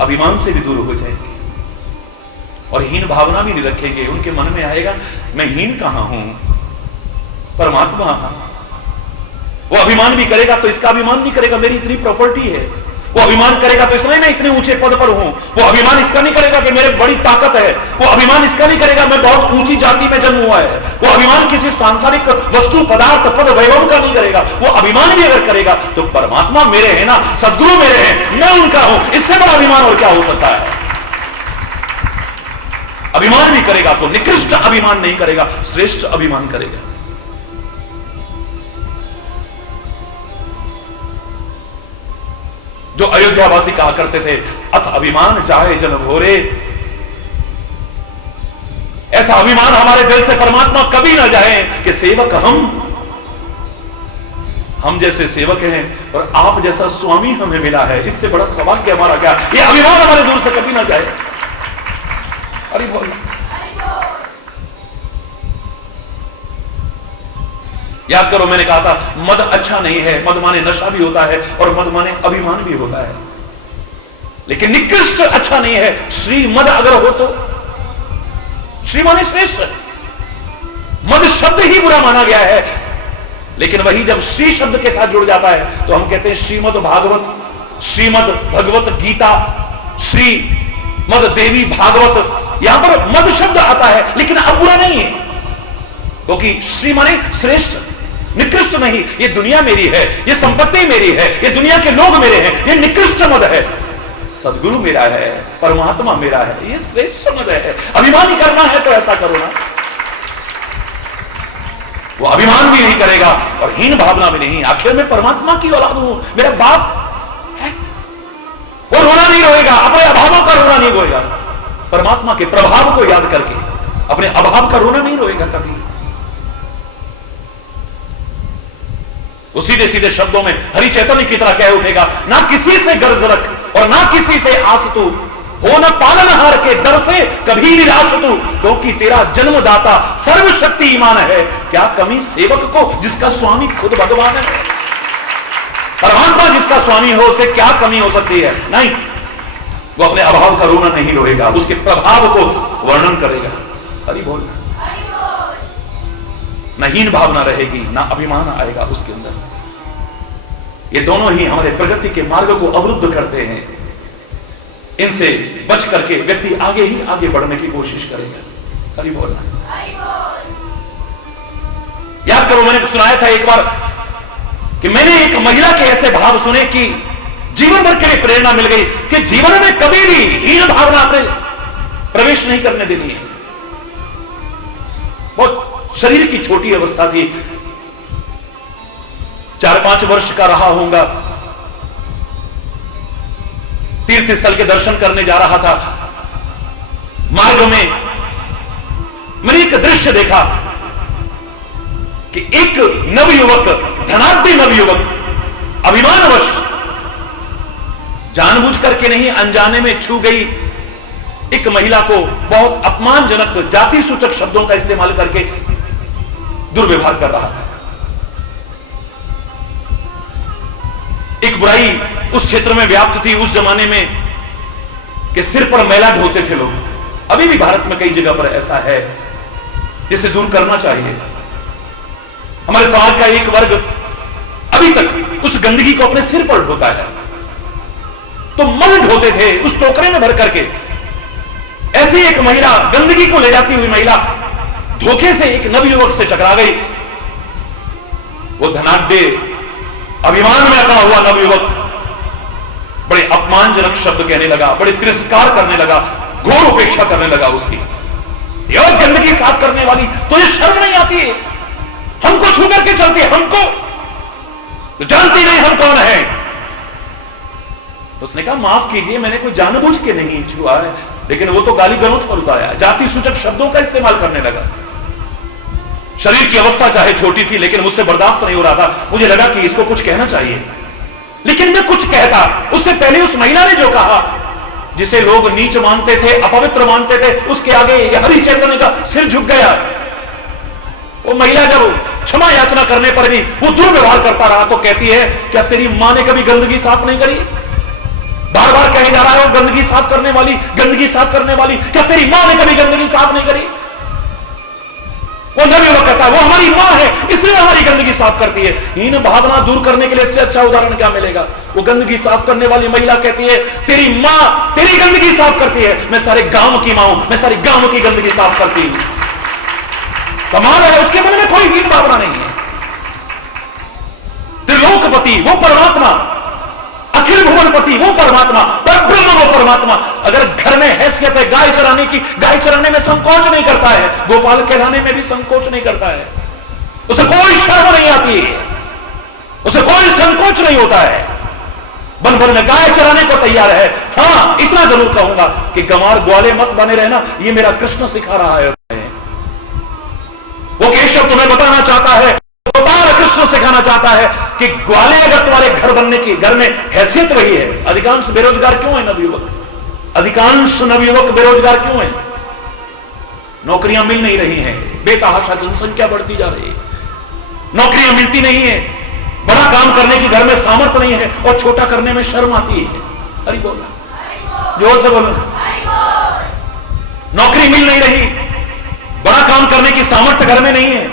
अभिमान से भी दूर हो जाएंगे और हीन भावना भी नहीं रखेंगे। उनके मन में आएगा मैं हीन कहां हूं, परमात्मा। वो अभिमान भी करेगा तो इसका अभिमान नहीं करेगा मेरी इतनी प्रॉपर्टी है। वो अभिमान करेगा तो इसलिए मैं इतने ऊंचे पद पर हूं। वो अभिमान इसका नहीं करेगा कि मेरे बड़ी ताकत है। वो अभिमान इसका नहीं करेगा मैं बहुत ऊंची जाति में जन्म हुआ है। वो अभिमान किसी सांसारिक वस्तु, पदार्थ, पद, वैभव का नहीं करेगा। वो अभिमान भी अगर करेगा तो परमात्मा मेरे हैं ना, सद्गुरु मेरे हैं, मैं उनका हूं, इससे बड़ा अभिमान और क्या हो सकता है। अभिमान भी करेगा तो निकृष्ट अभिमान नहीं करेगा, श्रेष्ठ अभिमान करेगा। जो अयोध्यावासी कहा करते थे, अस अभिमान चाहे जन भोरे, ऐसा अभिमान हमारे दिल से परमात्मा कभी ना जाए कि सेवक हम जैसे सेवक हैं और आप जैसा स्वामी हमें मिला है, इससे बड़ा सौभाग्य हमारा क्या। ये अभिमान हमारे दूर से कभी ना जाए। अरे बोल, याद करो मैंने कहा था मद अच्छा नहीं है। मद माने नशा भी होता है और मद माने अभिमान भी होता है, लेकिन निकृष्ट अच्छा नहीं है। श्री मद अगर हो तो श्री माने श्रेष्ठ। मद शब्द ही बुरा माना गया है, लेकिन वही जब श्री शब्द के साथ जुड़ जाता है तो हम कहते हैं श्रीमद भागवत, श्रीमद भगवत गीता, श्रीमद देवी भागवत। यहां पर मद शब्द आता है, लेकिन अब बुरा नहीं है, क्योंकि श्री माने श्रेष्ठ, निकृष्ट नहीं। ये दुनिया मेरी है, ये संपत्ति मेरी है, ये दुनिया के लोग मेरे हैं, ये निकृष्ट मद है। सदगुरु मेरा है, परमात्मा मेरा है, ये श्रेष्ठ मद है। अभिमान करना है तो ऐसा करो ना। वो अभिमान भी नहीं करेगा और हीन भावना भी नहीं। आखिर में परमात्मा की औलाद हूं, मेरा बाप है। वो रोना नहीं रोएगा, अपने अभावों का रोना नहीं रोएगा। परमात्मा के प्रभाव को याद करके अपने अभाव का रोना नहीं रोएगा कभी। वो सीधे सीधे शब्दों में हरि चैतन्य की तरह कह उठेगा, ना किसी से गर्ज रख और ना किसी से आस तू, हो न पालनहार के दर से कभी निराश तू, क्योंकि तेरा जन्मदाता सर्वशक्तिमान है। क्या कमी सेवक को जिसका स्वामी खुद भगवान है। परमात्मा जिसका स्वामी हो उसे क्या कमी हो सकती है। नहीं, वो अपने अभाव का रोना नहीं रोएगा, उसके प्रभाव को वर्णन करेगा। हरि बोल। न हीन भावना रहेगी, ना अभिमान आएगा उसके अंदर। ये दोनों ही हमारे प्रगति के मार्ग को अवरुद्ध करते हैं। इनसे बच करके व्यक्ति आगे ही आगे बढ़ने की कोशिश करेगा। हरि बोल। याद करो मैंने सुनाया था एक बार कि मैंने एक महिला के ऐसे भाव सुने कि जीवन भर के लिए प्रेरणा मिल गई कि जीवन में कभी भी हीन भावना अपने प्रवेश नहीं करने देनी है। बहुत शरीर की छोटी अवस्था थी, 4-5 वर्ष का रहा होऊंगा। तीर्थ स्थल के दर्शन करने जा रहा था। मार्ग में मैंने एक दृश्य देखा कि एक नवयुवक, धनाढ्य नवयुवक, अभिमानवश जानबूझ करके नहीं अनजाने में छू गई एक महिला को बहुत अपमानजनक जाति सूचक शब्दों का इस्तेमाल करके दुर्व्यवहार कर रहा था। एक बुराई उस क्षेत्र में व्याप्त थी उस जमाने में कि सिर पर मैला ढोते थे लोग। अभी भी भारत में कई जगह पर ऐसा है, जिसे दूर करना चाहिए। हमारे समाज का एक वर्ग अभी तक उस गंदगी को अपने सिर पर ढोता है। तो मल ढोते थे उस टोकरे में भर करके। ऐसी एक महिला, गंदगी को ले जाती हुई महिला, धोखे से एक नवयुवक से टकरा गई। वो धनाढ्य अभिमान में अका हुआ नवयुवक बड़े अपमानजनक शब्द कहने लगा, बड़े तिरस्कार करने लगा, घोर उपेक्षा करने लगा उसकी। यह गंदगी साफ करने वाली, तुझे शर्म नहीं आती है? हमको छू करके चलती है, हमको तो जानती नहीं हम कौन है। उसने कहा माफ कीजिए, मैंने कोई जानबूझ के नहीं छुआ है, लेकिन वो तो गाली गलौज पर उतारा, जाति सूचक शब्दों का इस्तेमाल करने लगा। शरीर की अवस्था चाहे छोटी थी, लेकिन मुझसे बर्दाश्त नहीं हो रहा था। मुझे लगा कि इसको कुछ कहना चाहिए, लेकिन मैं कुछ कहता उससे पहले उस महिला ने जो कहा, जिसे लोग नीच मानते थे, अपवित्र मानते थे, उसके आगे हरि चैतन्य का सिर झुक गया। वो महिला जब क्षमा याचना करने पर भी वो दुर्व्यवहार करता रहा तो कहती है, क्या तेरी मां ने कभी गंदगी साफ नहीं करी? बार बार कहे जा रहा है वो गंदगी साफ करने वाली, गंदगी साफ करने वाली, क्या तेरी मां ने कभी गंदगी साफ नहीं करी? वो नवयुवक कहता है वो हमारी मां है, इसलिए हमारी गंदगी साफ करती है। हीन भावना दूर करने के लिए इससे अच्छा उदाहरण क्या मिलेगा? वो गंदगी साफ करने वाली महिला कहती है तेरी मां तेरी गंदगी साफ करती है, मैं सारे गांव की मां हूं, मैं सारे गांव की गंदगी साफ करती हूं। कमाल है, उसके मन में कोई हीन भावना नहीं है। त्रिलोकपति वो परमात्मा, अखिल भुवनपति वो परमात्मा, परब्रह्म वो परमात्मा अगर घर में हैसियत है गाय चराने की, गाय चराने में संकोच नहीं करता है, गोपाल कहलाने में भी संकोच नहीं करता है, उसे कोई शर्म नहीं आती, उसे कोई संकोच नहीं होता है, बन भर में गाय चराने को तैयार है। हां इतना जरूर कहूंगा कि गंवार ग्वाले मत बने रहना, ये मेरा कृष्ण सिखा रहा है। वो केशव तुम्हें बताना चाहता है, कृष्ण सिखाना चाहता है कि ग्वाले अगर तुम्हारे घर बनने की, घर में हैसियत रही है। अधिकांश बेरोजगार क्यों है नवयुवक? अधिकांश नवयुवक बेरोजगार क्यों है? नौकरियां मिल नहीं रही हैं, बेतहाशा जनसंख्या बढ़ती जा रही है, नौकरियां मिलती नहीं है, बड़ा काम करने की घर में सामर्थ्य नहीं है और छोटा करने में शर्म आती है। अरे बोला जोर से बोलो, नौकरी मिल नहीं रही, बड़ा काम करने की सामर्थ्य घर में नहीं है,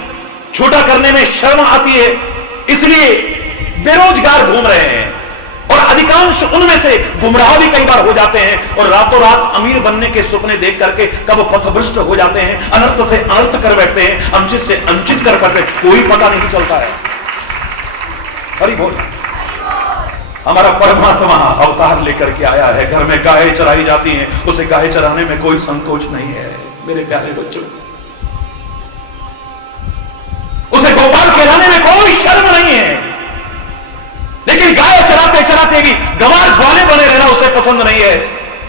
छोटा करने में शर्म आती है, इसलिए बेरोजगार घूम रहे हैं। और अधिकांश उनमें से गुमराह भी कई बार हो जाते हैं और रातों रात अमीर बनने के सपने देख करके कब पथभ्रष्ट हो जाते हैं, अनर्थ से अनर्थ कर बैठते हैं, अनुचित से अनुचित कर बैठते हैं, कोई पता नहीं चलता है। हरि बोल। हमारा परमात्मा अवतार लेकर के आया है, घर में गाय चराई जाती हैं, उसे गाय चराने में कोई संकोच नहीं है मेरे प्यारे बच्चों, उसे गोपाल कहलाने में कोई शर्म नहीं है। लेकिन गाय चराते चराते भी गंवार ग्वाले बने रहना उसे पसंद नहीं है।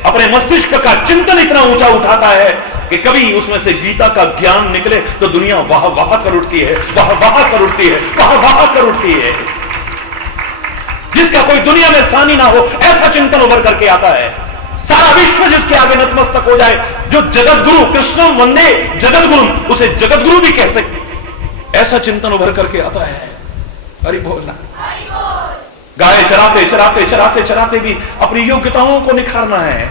अपने मस्तिष्क का चिंतन इतना ऊंचा उठाता है कि कभी उसमें से गीता का ज्ञान निकले तो दुनिया वाह वाह कर उठती है, वाह वाह कर उठती है, वाह वाह कर उठती है। जिसका कोई दुनिया में सानी ना हो ऐसा चिंतन उभर करके आता है, सारा विश्व जिसके आगे नतमस्तक हो जाए, जो जगत गुरु कृष्णम वंदे जगत गुरु, उसे जगत गुरु भी कह सकते, ऐसा चिंतन उभर करके आता है। हरि बोलना। गाय चराते चराते चराते चराते भी अपनी योग्यताओं को निखारना है।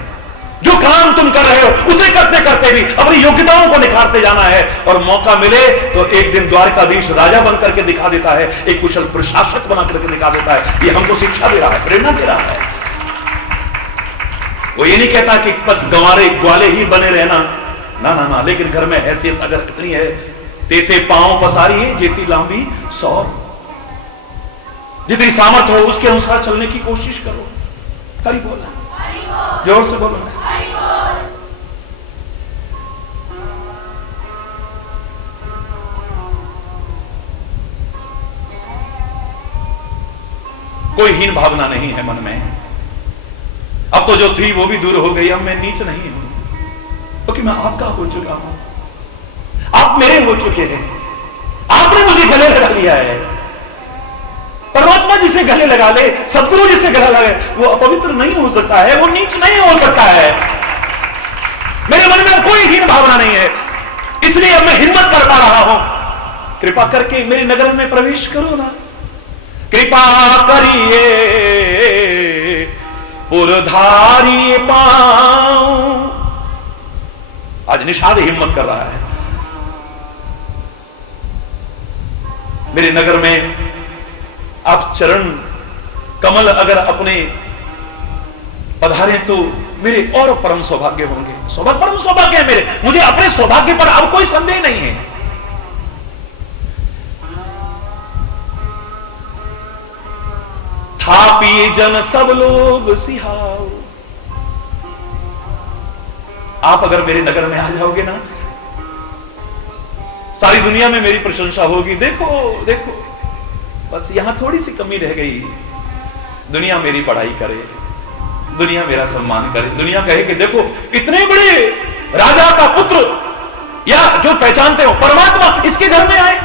जो काम तुम कर रहे हो उसे करते करते भी अपनी योग्यताओं को निखारते जाना है, और मौका मिले तो एक दिन द्वारकाधीश राजा बन करके दिखा देता है, एक कुशल प्रशासक बना करके दिखा देता है। ये हमको शिक्षा दे रहा है, प्रेरणा दे रहा है। वो ये नहीं कहता कि बस गंवारे ग्वाले ही बने रहना, ना ना ना, लेकिन घर में हैसियत अगर इतनी है, तेते पांव पसारी है जेती लांबी सौ, जितनी सामर्थ हो उसके अनुसार चलने की कोशिश करो। हरि बोला, जोर से बोलो। कोई हीन भावना नहीं है मन में। अब तो जो थी वो भी दूर हो गई, अब मैं नीच नहीं हूं, क्योंकि मैं आपका हो चुका हूं, आप मेरे हो चुके हैं, आपने मुझे गले लगा लिया है। परमात्मा जिसे गले लगा ले, सदगुरु जिसे गला लगे, वो अपवित्र नहीं हो सकता है, वो नीच नहीं हो सकता है। मेरे मन में कोई हीन भावना नहीं है, इसलिए अब मैं हिम्मत कर पा रहा हूं। कृपा करके मेरे नगर में प्रवेश करो ना, कृपा करिए पुरधारी पाऊं। आज निषाद हिम्मत कर रहा है। मेरे नगर में आप चरण कमल अगर अपने पधारे तो मेरे और परम सौभाग्य होंगे। परम सौभाग्य है मेरे, मुझे अपने सौभाग्य पर अब कोई संदेह नहीं है। था पिए जन सब लोग सिहाओ। आप अगर मेरे नगर में आ जाओगे ना, सारी दुनिया में मेरी प्रशंसा होगी। देखो देखो, बस यहां थोड़ी सी कमी रह गई। दुनिया मेरी पढ़ाई करे, दुनिया मेरा सम्मान करे, दुनिया कहे कि देखो इतने बड़े राजा का पुत्र, या जो पहचानते हो परमात्मा इसके घर में आए,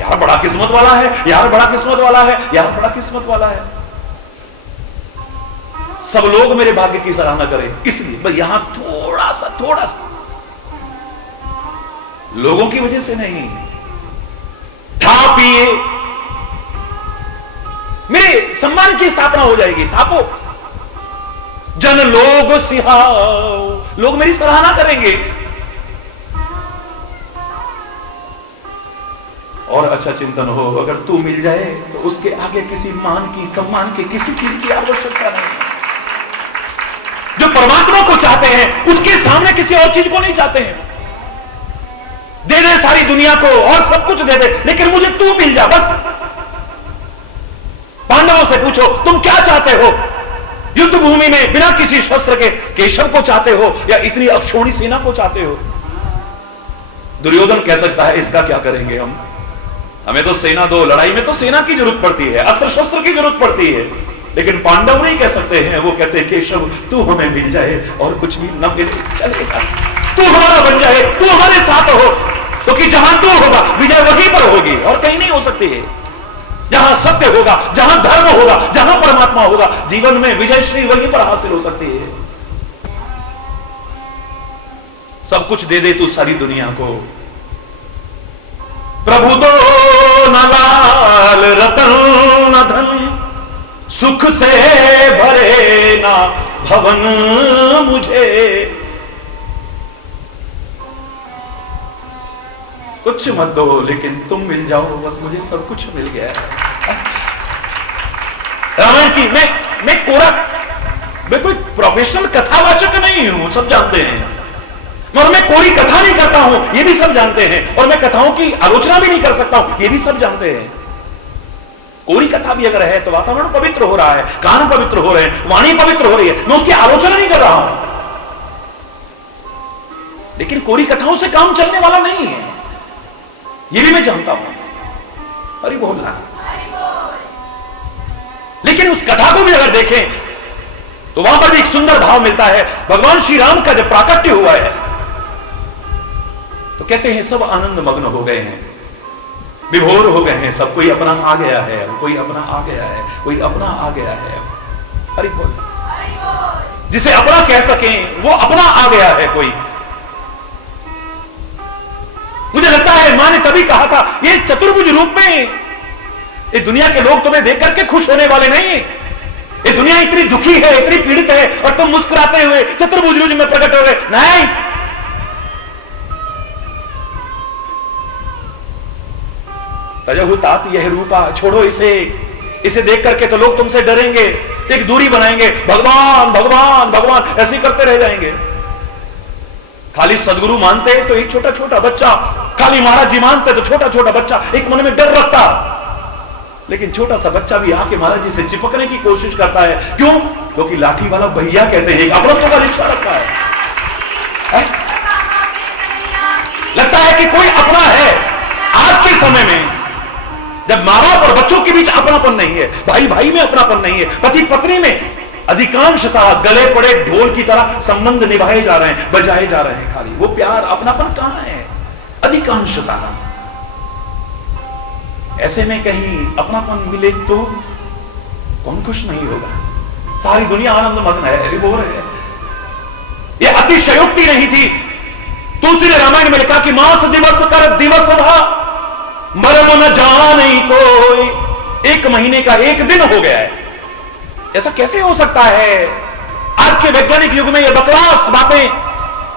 यार बड़ा किस्मत वाला है, यार बड़ा किस्मत वाला है, यार बड़ा किस्मत वाला है। सब लोग मेरे भाग्य की सराहना करें, इसलिए बस यहां थोड़ा सा लोगों की वजह से नहीं, था पिए मेरे सम्मान की स्थापना हो जाएगी। थापो जन लोग सिहाओ, लोग मेरी सराहना करेंगे। और अच्छा चिंतन हो, अगर तू मिल जाए तो उसके आगे किसी मान की, सम्मान की, किसी चीज की आवश्यकता नहीं। जो परमात्मा को चाहते हैं उसके सामने किसी और चीज को नहीं चाहते हैं। दे दे सारी दुनिया को और सब कुछ दे दे, लेकिन मुझे तू मिल जा बस। पांडवों से पूछो तुम क्या चाहते हो? युद्ध भूमि में बिना किसी शस्त्र के केशव को चाहते हो या इतनी अक्षोणी सेना को चाहते हो? दुर्योधन कह सकता है इसका क्या करेंगे हम, हमें तो सेना दो। लड़ाई में तो सेना की जरूरत पड़ती है, अस्त्र शस्त्र की जरूरत पड़ती है। लेकिन पांडव नहीं कह सकते हैं, वो कहते हैं केशव तू हमें मिल जाए और कुछ भी न मिले चलेगा, तू हमारा बन जाए, तू हमारे साथ हो, क्योंकि जहां तू होगा विजय वहीं पर होगी और कहीं नहीं हो सकती है। जहां सत्य होगा, जहां धर्म होगा, जहां परमात्मा होगा, जीवन में विजय श्री वहीं पर हासिल हो सकती है। सब कुछ दे दे तू सारी दुनिया को, प्रभु तो न लाल रतन न धन, सुख से भरे ना भवन मुझे। कुछ मत दो लेकिन तुम मिल जाओ, बस मुझे सब कुछ मिल गया है। रामायण की मैं कोई प्रोफेशनल कथावाचक नहीं हूं, सब जानते हैं। और मैं कोई कथा नहीं करता हूं, ये भी सब जानते हैं। और मैं कथाओं की आलोचना भी नहीं कर सकता हूं, ये भी सब जानते हैं। कोई कथा भी अगर है तो वातावरण पवित्र हो रहा है, कान पवित्र हो रहे हैं, वाणी पवित्र हो रही है, मैं उसकी आलोचना नहीं कर रहा हूं। लेकिन कोई कथाओं से काम चलने वाला नहीं है, ये भी मैं जानता हूं। अरे बोलना, लेकिन उस कथा को भी अगर देखें तो वहां पर भी एक सुंदर भाव मिलता है। भगवान श्री राम का जब प्राकट्य हुआ है तो कहते हैं सब आनंद मग्न हो गए हैं, विभोर हो गए हैं, सब कोई अपना आ गया है, कोई अपना आ गया है, कोई अपना आ गया है। हरि बोल, जिसे अपना कह सकें वो अपना आ गया है कोई। मुझे लगता है मां ने तभी कहा था ये चतुर्भुज रूप में ये दुनिया के लोग तुम्हें देख करके खुश होने वाले नहीं। ये दुनिया इतनी दुखी है, इतनी पीड़ित है और तुम मुस्कुराते हुए चतुर्भुज रूप में प्रकट हो गए। नहीं, तजहु तात यह रूपा, छोड़ो इसे देख करके तो लोग तुमसे डरेंगे, एक दूरी बनाएंगे, भगवान भगवान भगवान ऐसे करते रह जाएंगे। खाली सदगुरु मानते तो एक छोटा छोटा बच्चा, खाली महाराज जी मानते तो छोटा छोटा बच्चा एक मन में डर रखता, लेकिन छोटा सा बच्चा भी आके महाराज जी से चिपकने की कोशिश करता है। क्यों? क्योंकि लाठी वाला भैया कहते हैं, अपनत्व का रिश्ता रखा है। लगता है कि कोई अपना है। आज के समय में जब माँ बाप और बच्चों के बीच अपनापन नहीं है, भाई भाई में अपनापन नहीं है, पति पत्नी में अधिकांशतः गले पड़े ढोल की तरह संबंध निभाए जा रहे हैं, बजाए जा रहे हैं, खाली वो प्यार अपनापन कहां है? अधिकांशतः। ऐसे में कहीं अपनापन मिले तो कौन खुश नहीं होगा? सारी दुनिया आनंद मग्न है, विभोर है। यह अतिशयोक्ति नहीं थी। तुलसी ने रामायण में लिखा कि मास दिवस कर दिवस भा, मरम न जाने कोई। एक महीने का एक दिन हो गया है, ऐसा कैसे हो सकता है? आज के वैज्ञानिक युग में ये बकवास बातें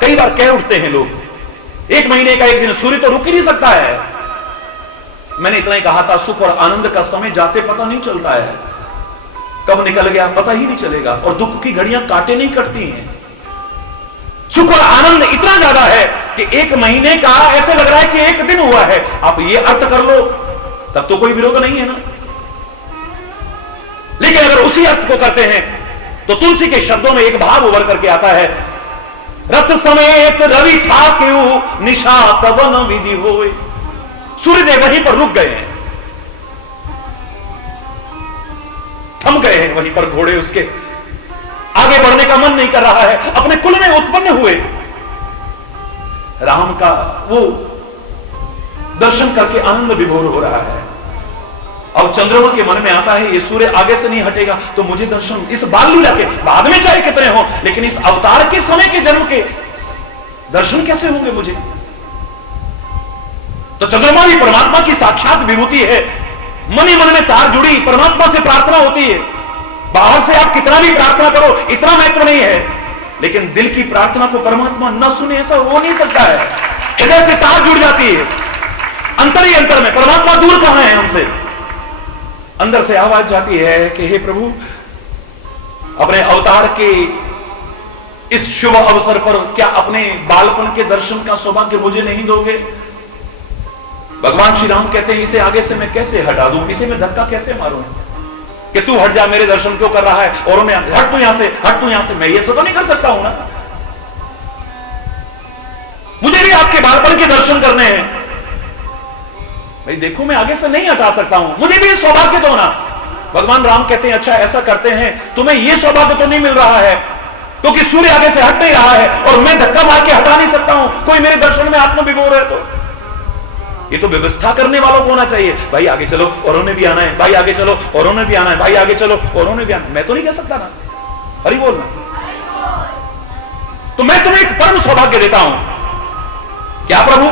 कई बार कह उठते हैं लोग। एक महीने का एक दिन, सूर्य तो रुक ही नहीं सकता है। मैंने इतना ही कहा था, सुख और आनंद का समय जाते पता नहीं चलता है, कब निकल गया पता ही नहीं चलेगा। और दुख की घड़ियां काटे नहीं कटती हैं। सुख और आनंद इतना ज्यादा है कि एक महीने का ऐसे लग रहा है कि एक दिन हुआ है। आप ये अर्थ कर लो तब तो कोई विरोध नहीं है ना। लेकिन अगर उसी अर्थ को करते हैं तो तुलसी के शब्दों में एक भाव उभर करके आता है, रथ समेत रवि था क्यों निशा तब न विधि होए। सूर्यदेव वहीं पर रुक गए हैं, थम गए हैं वहीं पर, घोड़े उसके आगे बढ़ने का मन नहीं कर रहा है। अपने कुल में उत्पन्न हुए राम का वो दर्शन करके आनंद विभोर हो रहा है। अब चंद्रमा के मन में आता है, ये सूर्य आगे से नहीं हटेगा तो मुझे दर्शन इस बाल लीला के बाद में चाहे कितने हो, लेकिन इस अवतार के समय के जन्म के दर्शन कैसे होंगे मुझे। तो चंद्रमा भी परमात्मा की साक्षात विभूति है। मन ही मन में तार जुड़ी परमात्मा से प्रार्थना होती है। बाहर से आप कितना भी प्रार्थना करो इतना महत्व नहीं है, लेकिन दिल की प्रार्थना को परमात्मा न सुने ऐसा हो नहीं सकता है। हृदय से तार जुड़ जाती है, अंतर ही अंतर में। परमात्मा दूर कहां है हमसे, अंदर से आवाज जाती है कि हे प्रभु, अपने अवतार के इस शुभ अवसर पर क्या अपने बालपन के दर्शन का सौभाग्य मुझे नहीं दोगे। भगवान श्री राम कहते हैं, इसे आगे से मैं कैसे हटा दूं, इसे मैं धक्का कैसे मारूं कि तू हट जा, मेरे दर्शन क्यों कर रहा है, और मैं हट तू यहां से, हट तू यहां से। मैं ये सब तो नहीं कर सकता हूं ना, मुझे भी आपके बालपन के दर्शन करने हैं भाई। देखो मैं आगे से नहीं हटा सकता हूं, मुझे भी सौभाग्य दो ना। भगवान राम कहते हैं, अच्छा ऐसा करते हैं, तुम्हें यह सौभाग्य तो नहीं मिल रहा है क्योंकि सूर्य आगे से हट नहीं रहा है और मैं धक्का मार के हटा नहीं सकता हूं, कोई मेरे दर्शन में आत्म विभोर है। तो ये तो व्यवस्था करने वालों को होना चाहिए, भाई आगे चलो और उन्हें भी आना है, भाई आगे चलो और उन्हें भी आना है, भाई आगे चलो और उन्हें भी आना है। मैं तो नहीं कह सकता ना, हरि बोलना। तो मैं तुम्हें एक परम सौभाग्य देता हूं। क्या प्रभु?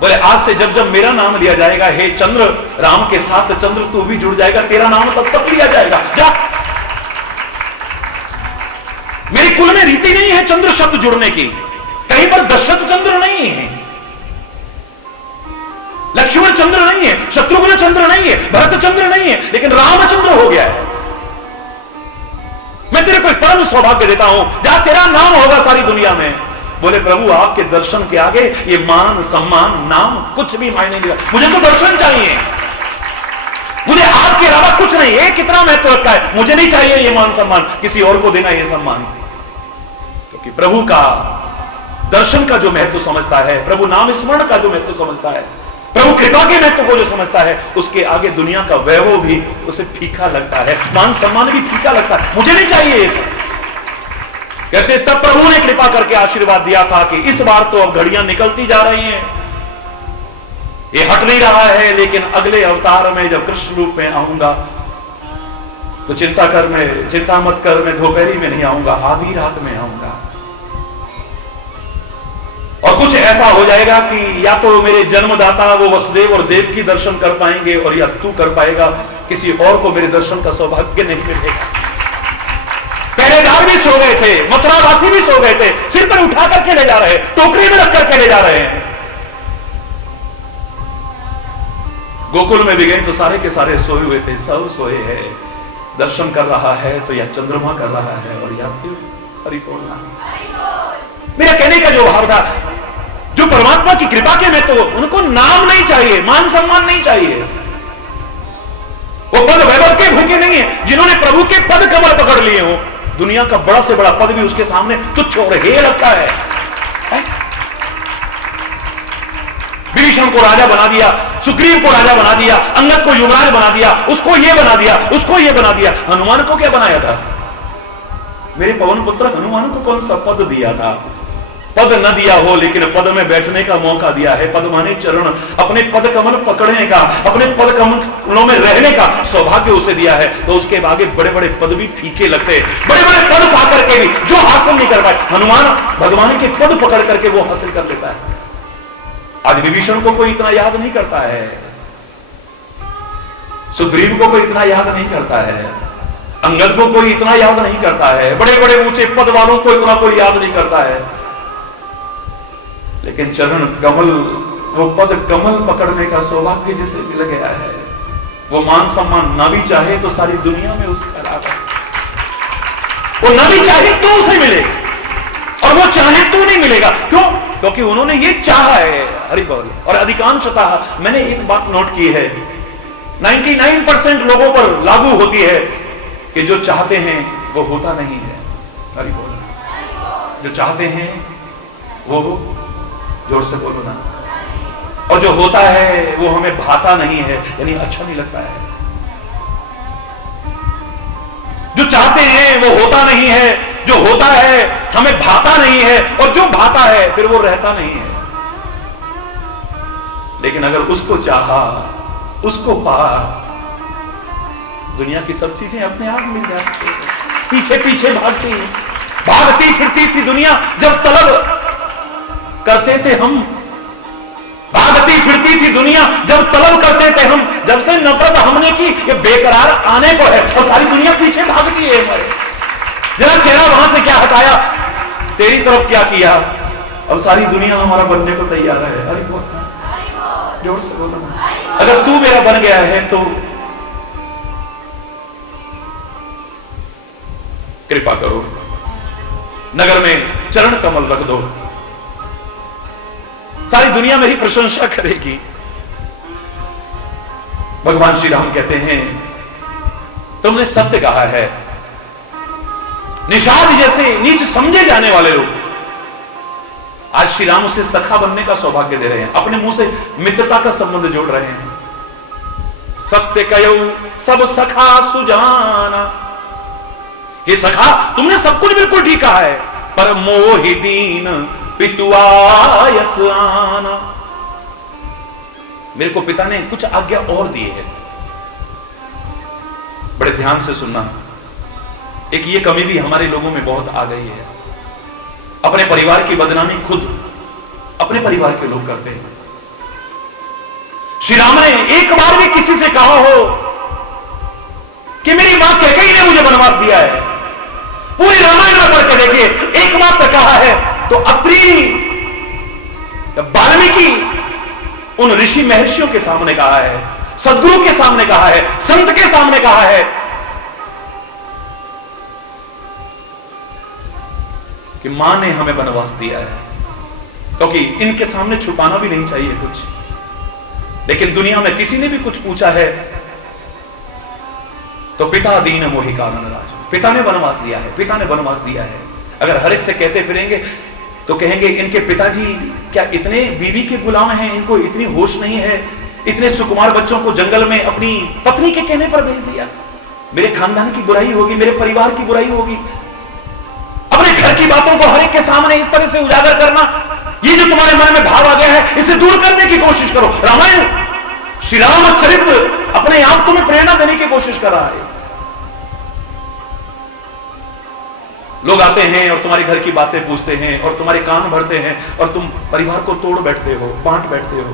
बोले आज से जब जब मेरा नाम लिया जाएगा, हे चंद्र, राम के साथ चंद्र तू भी जुड़ जाएगा, तेरा नाम तब तक लिया जाएगा। जा, मेरी कुल में रीति नहीं है चंद्र शब्द जुड़ने की, कहीं पर दशरथ चंद्र नहीं है, लक्ष्मण चंद्र नहीं है, शत्रुघ्न चंद्र नहीं है, भरत चंद्र नहीं है, लेकिन रामचंद्र हो गया है। मैं तेरे को परम सौभाग्य देता हूं, जहां तेरा नाम होगा सारी दुनिया में। बोले प्रभु आपके दर्शन के आगे ये मान सम्मान नाम कुछ भी मायने नहीं रखता, मुझे तो दर्शन चाहिए, मुझे आपके अलावा कुछ नहीं। ये कितना महत्व रखता है, मुझे नहीं चाहिए ये मान सम्मान, किसी और को देना ये सम्मान, क्योंकि प्रभु का दर्शन का जो महत्व समझता है, प्रभु नाम स्मरण का जो महत्व समझता है, प्रभु कृपा के महत्व को जो समझता है, उसके आगे दुनिया का वैभव भी उसे फीका लगता है, मान सम्मान भी फीका लगता है। मुझे नहीं चाहिए ये सब। कहते तब प्रभु ने कृपा करके आशीर्वाद दिया था कि इस बार तो अब घड़ियां निकलती जा रही हैं, ये हट नहीं रहा है, लेकिन अगले अवतार में जब कृष्ण रूप में आऊंगा तो चिंता मत कर, मैं दोपहरी में नहीं आऊंगा, आधी रात में आऊंगा। और कुछ ऐसा हो जाएगा कि या तो मेरे जन्मदाता वो वसुदेव और देव की दर्शन कर पाएंगे, और या तू कर पाएगा, किसी और को मेरे दर्शन का सौभाग्य नहीं मिलेगा। पहरेदार भी सो गए थे, मथुरावासी भी सो गए थे, सिर पर उठा करके ले जा रहे, टोकरी में रख करके ले जा रहे हैं। गोकुल में भी गए तो सारे के सारे सोए हुए थे, सब सोए हैं। दर्शन कर रहा है तो या चंद्रमा कर रहा है और या फिर हरि बोलना। मेरा कहने का जो भाव था, जो परमात्मा की कृपा के में, तो उनको नाम नहीं चाहिए, मान सम्मान नहीं चाहिए, वो पद वैभव के भूखे नहीं है। जिन्होंने प्रभु के पद कमल पकड़ लिए हो, दुनिया का बड़ा से बड़ा पद भी उसके सामने तुच्छ और हेय लगता है। विभीषण को राजा बना दिया, सुग्रीव को राजा बना दिया, अंगद को युवराज बना दिया, उसको ये बना दिया, उसको ये बना दिया। हनुमान को क्या बनाया था? मेरे पवन पुत्र हनुमान को कौन सा पद दिया था? पद न दिया हो, लेकिन पद में बैठने का मौका दिया है। पद माने चरण, अपने पद कमल पकड़ने का, अपने पद कमलों में रहने का सौभाग्य उसे दिया है। तो उसके आगे बड़े बड़े पद भी फीके लगते हैं, बड़े बड़े पद पा करके भी जो हासिल नहीं कर पाए, हनुमान भगवान के पद पकड़ करके वो हासिल कर लेता है। आज विभीषण को कोई इतना याद नहीं करता है, सुग्रीव को कोई इतना याद नहीं करता है, अंगद को कोई इतना याद नहीं करता है, बड़े बड़े ऊंचे पद वालों को इतना कोई याद नहीं करता है, लेकिन चरण कमल, वो पद कमल पकड़ने का सौभाग्य जिसे मिल गया है, वो मान सम्मान ना भी चाहे तो सारी दुनिया में उसका लाभ है। वो ना भी चाहे तो उसे मिले, और वो चाहे तो नहीं मिलेगा। क्यों? क्योंकि उन्होंने ये चाहा है। हरि बोल। और अधिकांशतः मैंने एक बात नोट की है 99% लोगों पर लागू होती है कि जो चाहते हैं वो होता नहीं है। हरि बोल। जो चाहते हैं वो जोर से बोलो ना। और जो होता है वो हमें भाता नहीं है, यानी अच्छा नहीं लगता है। जो चाहते हैं वो होता नहीं है, जो होता है हमें भाता नहीं है, और जो भाता है फिर वो रहता नहीं है। लेकिन अगर उसको चाहा, उसको पा, दुनिया की सब चीजें अपने आप मिल जाती है। पीछे पीछे भागती फिरती थी दुनिया जब तलब करते थे हम। भागती फिरती थी दुनिया जब तलब करते थे हम। जब से नफरत हमने की, ये बेकरार आने को है और सारी दुनिया पीछे भागती है हमारे। जरा चेहरा वहां से क्या हटाया, तेरी तरफ क्या किया, अब सारी दुनिया हमारा बनने को तैयार है। अरे जोर से बोलो ना। अगर तू मेरा बन गया है तो कृपा करो, नगर में चरण कमल रख दो, सारी दुनिया मेरी प्रशंसा करेगी। भगवान श्री राम कहते हैं, तुमने सत्य कहा है। निषाद जैसे नीच समझे जाने वाले लोग आज श्री राम उसे सखा बनने का सौभाग्य दे रहे हैं, अपने मुंह से मित्रता का संबंध जोड़ रहे हैं। सत्य कयो सब सखा सुजाना। ये सखा, तुमने सब कुछ बिल्कुल ठीक कहा है, पर मोहि दीन पितुआयस आना। मेरे को पिता ने कुछ आज्ञा और दी है, बड़े ध्यान से सुनना। एक ये कमी भी हमारे लोगों में बहुत आ गई है, अपने परिवार की बदनामी खुद अपने परिवार के लोग करते हैं। श्री राम ने एक बार भी किसी से कहा हो कि मेरी मां कैकेयी ने मुझे वनवास दिया है? पूरी रामायण में पढ़ के देखिए, एकमात्र कहा है तो अत्रि वाल्मीकि उन ऋषि महर्षियों के सामने कहा है, सदगुरु के सामने कहा है, संत के सामने कहा है कि मां ने हमें वनवास दिया है। क्योंकि इनके सामने छुपाना भी नहीं चाहिए कुछ, लेकिन दुनिया में किसी ने भी कुछ पूछा है तो पिता दीन मोहि कानन राज, पिता ने वनवास दिया है, पिता ने वनवास दिया है। अगर हर एक से कहते फिरेंगे तो कहेंगे इनके पिताजी क्या इतने बीवी के गुलाम हैं, इनको इतनी होश नहीं है, इतने सुकुमार बच्चों को जंगल में अपनी पत्नी के कहने पर भेज दिया। मेरे खानदान की बुराई होगी, मेरे परिवार की बुराई होगी। अपने घर की बातों को हर एक के सामने इस तरह से उजागर करना, ये जो तुम्हारे मन में भाव आ गया है, इसे दूर करने की कोशिश करो। रामायण, श्री रामचरित्र अपने आप तुम्हें प्रेरणा देने की कोशिश कर रहा है। लोग आते हैं और तुम्हारे घर की बातें पूछते हैं और तुम्हारे कान भरते हैं और तुम परिवार को तोड़ बैठते हो, बांट बैठते हो।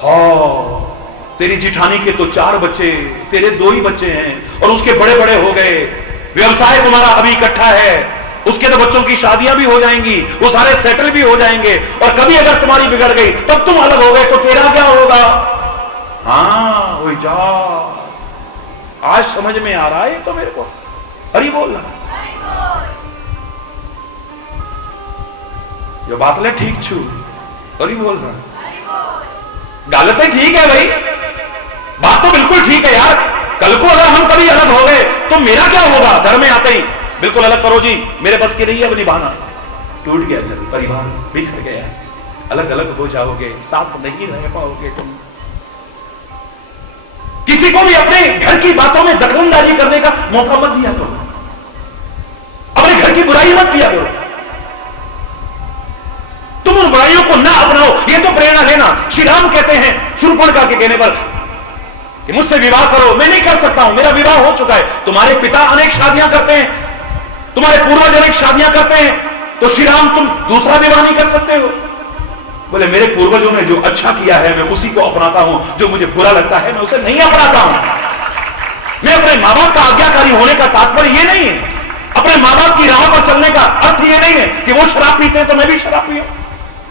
हाँ, तेरी जिठानी के तो 4 बच्चे, तेरे 2 ही बच्चे हैं और उसके बड़े बड़े हो गए, व्यवसाय तुम्हारा अभी इकट्ठा है, उसके तो बच्चों की शादियां भी हो जाएंगी, वो सारे सेटल भी हो जाएंगे, और कभी अगर तुम्हारी बिगड़ गई तब तुम अलग हो गए तो तेरा क्या होगा? हाँ वही जा, आज समझ में आ रहा है तो मेरे को। हरि बोल रहा जो बात ले ठीक छू, हरि बोल रहा। गलत है, ठीक है भाई, बात तो बिल्कुल ठीक है यार। कल को अगर हम कभी अलग हो गए तो मेरा क्या होगा? घर में आते ही बिल्कुल अलग करो जी, मेरे बस की नहीं है अब निभाना। टूट गया घर, परिवार बिखर गया, अलग अलग हो जाओगे, साथ नहीं रह पाओगे तुम। किसी को भी अपने घर की बातों में दखलंदाजी करने का मौका मत दिया करो, अपने घर की बुराई मत किया करो। तुम उन बुराइयों को ना अपनाओ, ये तो प्रेरणा लेना। श्री राम कहते हैं शूर्पणखा के कहने पर कि मुझसे विवाह करो, मैं नहीं कर सकता हूं, मेरा विवाह हो चुका है। तुम्हारे पिता अनेक शादियां करते हैं, तुम्हारे पूर्वज अनेक शादियां करते हैं, तो श्री राम तुम दूसरा विवाह नहीं कर सकते हो? बोले मेरे पूर्वजों ने जो अच्छा किया है मैं उसी को अपनाता हूं, जो मुझे बुरा लगता है मैं उसे नहीं अपनाता हूं। मैं अपने मां बाप का आज्ञाकारी होने का तात्पर्य ये नहीं है, अपने मां बाप की राह पर चलने का अर्थ ये नहीं है कि वो शराब पीते हैं तो मैं भी शराब पीऊं,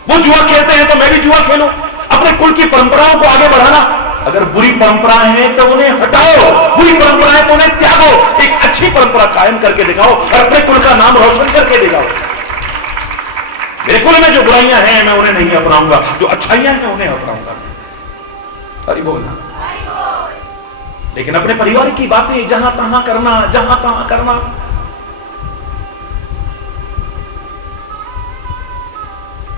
वो जुआ खेलते हैं तो मैं भी जुआ खेलूं। अपने कुल की परंपराओं को आगे बढ़ाना, अगर बुरी परंपराएं हैं तो उन्हें हटाओ, बुरी परंपराएं तो उन्हें त्यागो, एक अच्छी परंपरा कायम करके दिखाओ और अपने कुल का नाम रोशन करके दिखाओ। मेरे कुल में जो बुराइयां हैं मैं उन्हें नहीं अपनाऊंगा, जो अच्छाइयां हैं उन्हें अपनाऊंगा। हरि बोलना। लेकिन अपने परिवार की बातें जहां तहां करना, जहां तहां करना,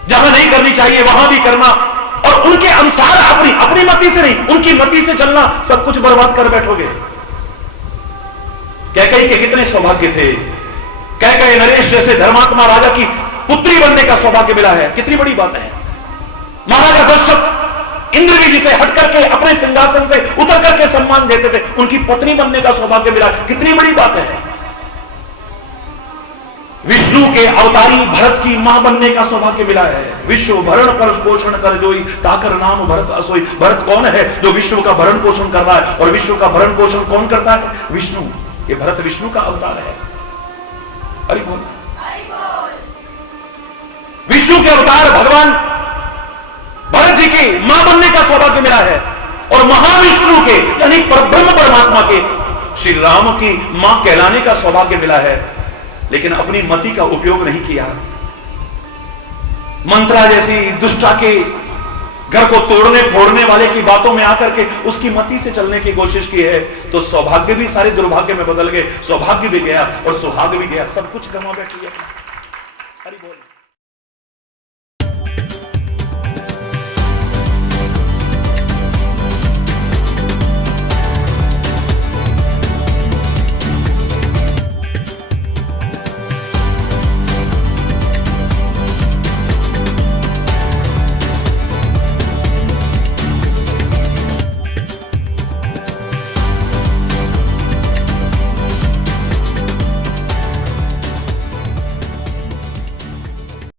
जहां नहीं करनी चाहिए वहां भी करना, और उनके अनुसार अपनी मति से नहीं, उनकी मति से चलना, सब कुछ बर्बाद कर बैठोगे। कैकेयी के कितने सौभाग्य थे। कैकेयी नरेश जैसे धर्मात्मा राजा की पुत्री बनने का सौभाग्य मिला है, कितनी बड़ी बात है। महाराजा दशरथ इंद्र भी जिसे हट करके अपने सिंहासन से उतर करके सम्मान देते थे, उनकी पत्नी बनने का सौभाग्य मिला, कितनी बड़ी बात है। विष्णु के अवतारी भरत की मां बनने का सौभाग्य मिला है। विश्व भरण पर पोषण कर जोई ताकर नाम भरत असोई। भरत कौन है जो विश्व का भरण पोषण कर रहा है, और विश्व का भरण पोषण कौन करता है? विष्णु। ये भरत विष्णु का अवतार है। अरे बोल, विष्णु के अवतार भगवान भरत जी की मां बनने का सौभाग्य मिला है, और महाविष्णु के यानी परब्रह्म परमात्मा के श्री राम की मां कहलाने का सौभाग्य मिला है। लेकिन अपनी मति का उपयोग नहीं किया। मंत्रा जैसी दुष्टा के घर को तोड़ने फोड़ने वाले की बातों में आकर के उसकी मति से चलने की कोशिश की है, तो सौभाग्य भी सारे दुर्भाग्य में बदल गए। सौभाग्य भी गया और सुहाग भी गया, सब कुछ गंवा बैठी है। हरि बोल।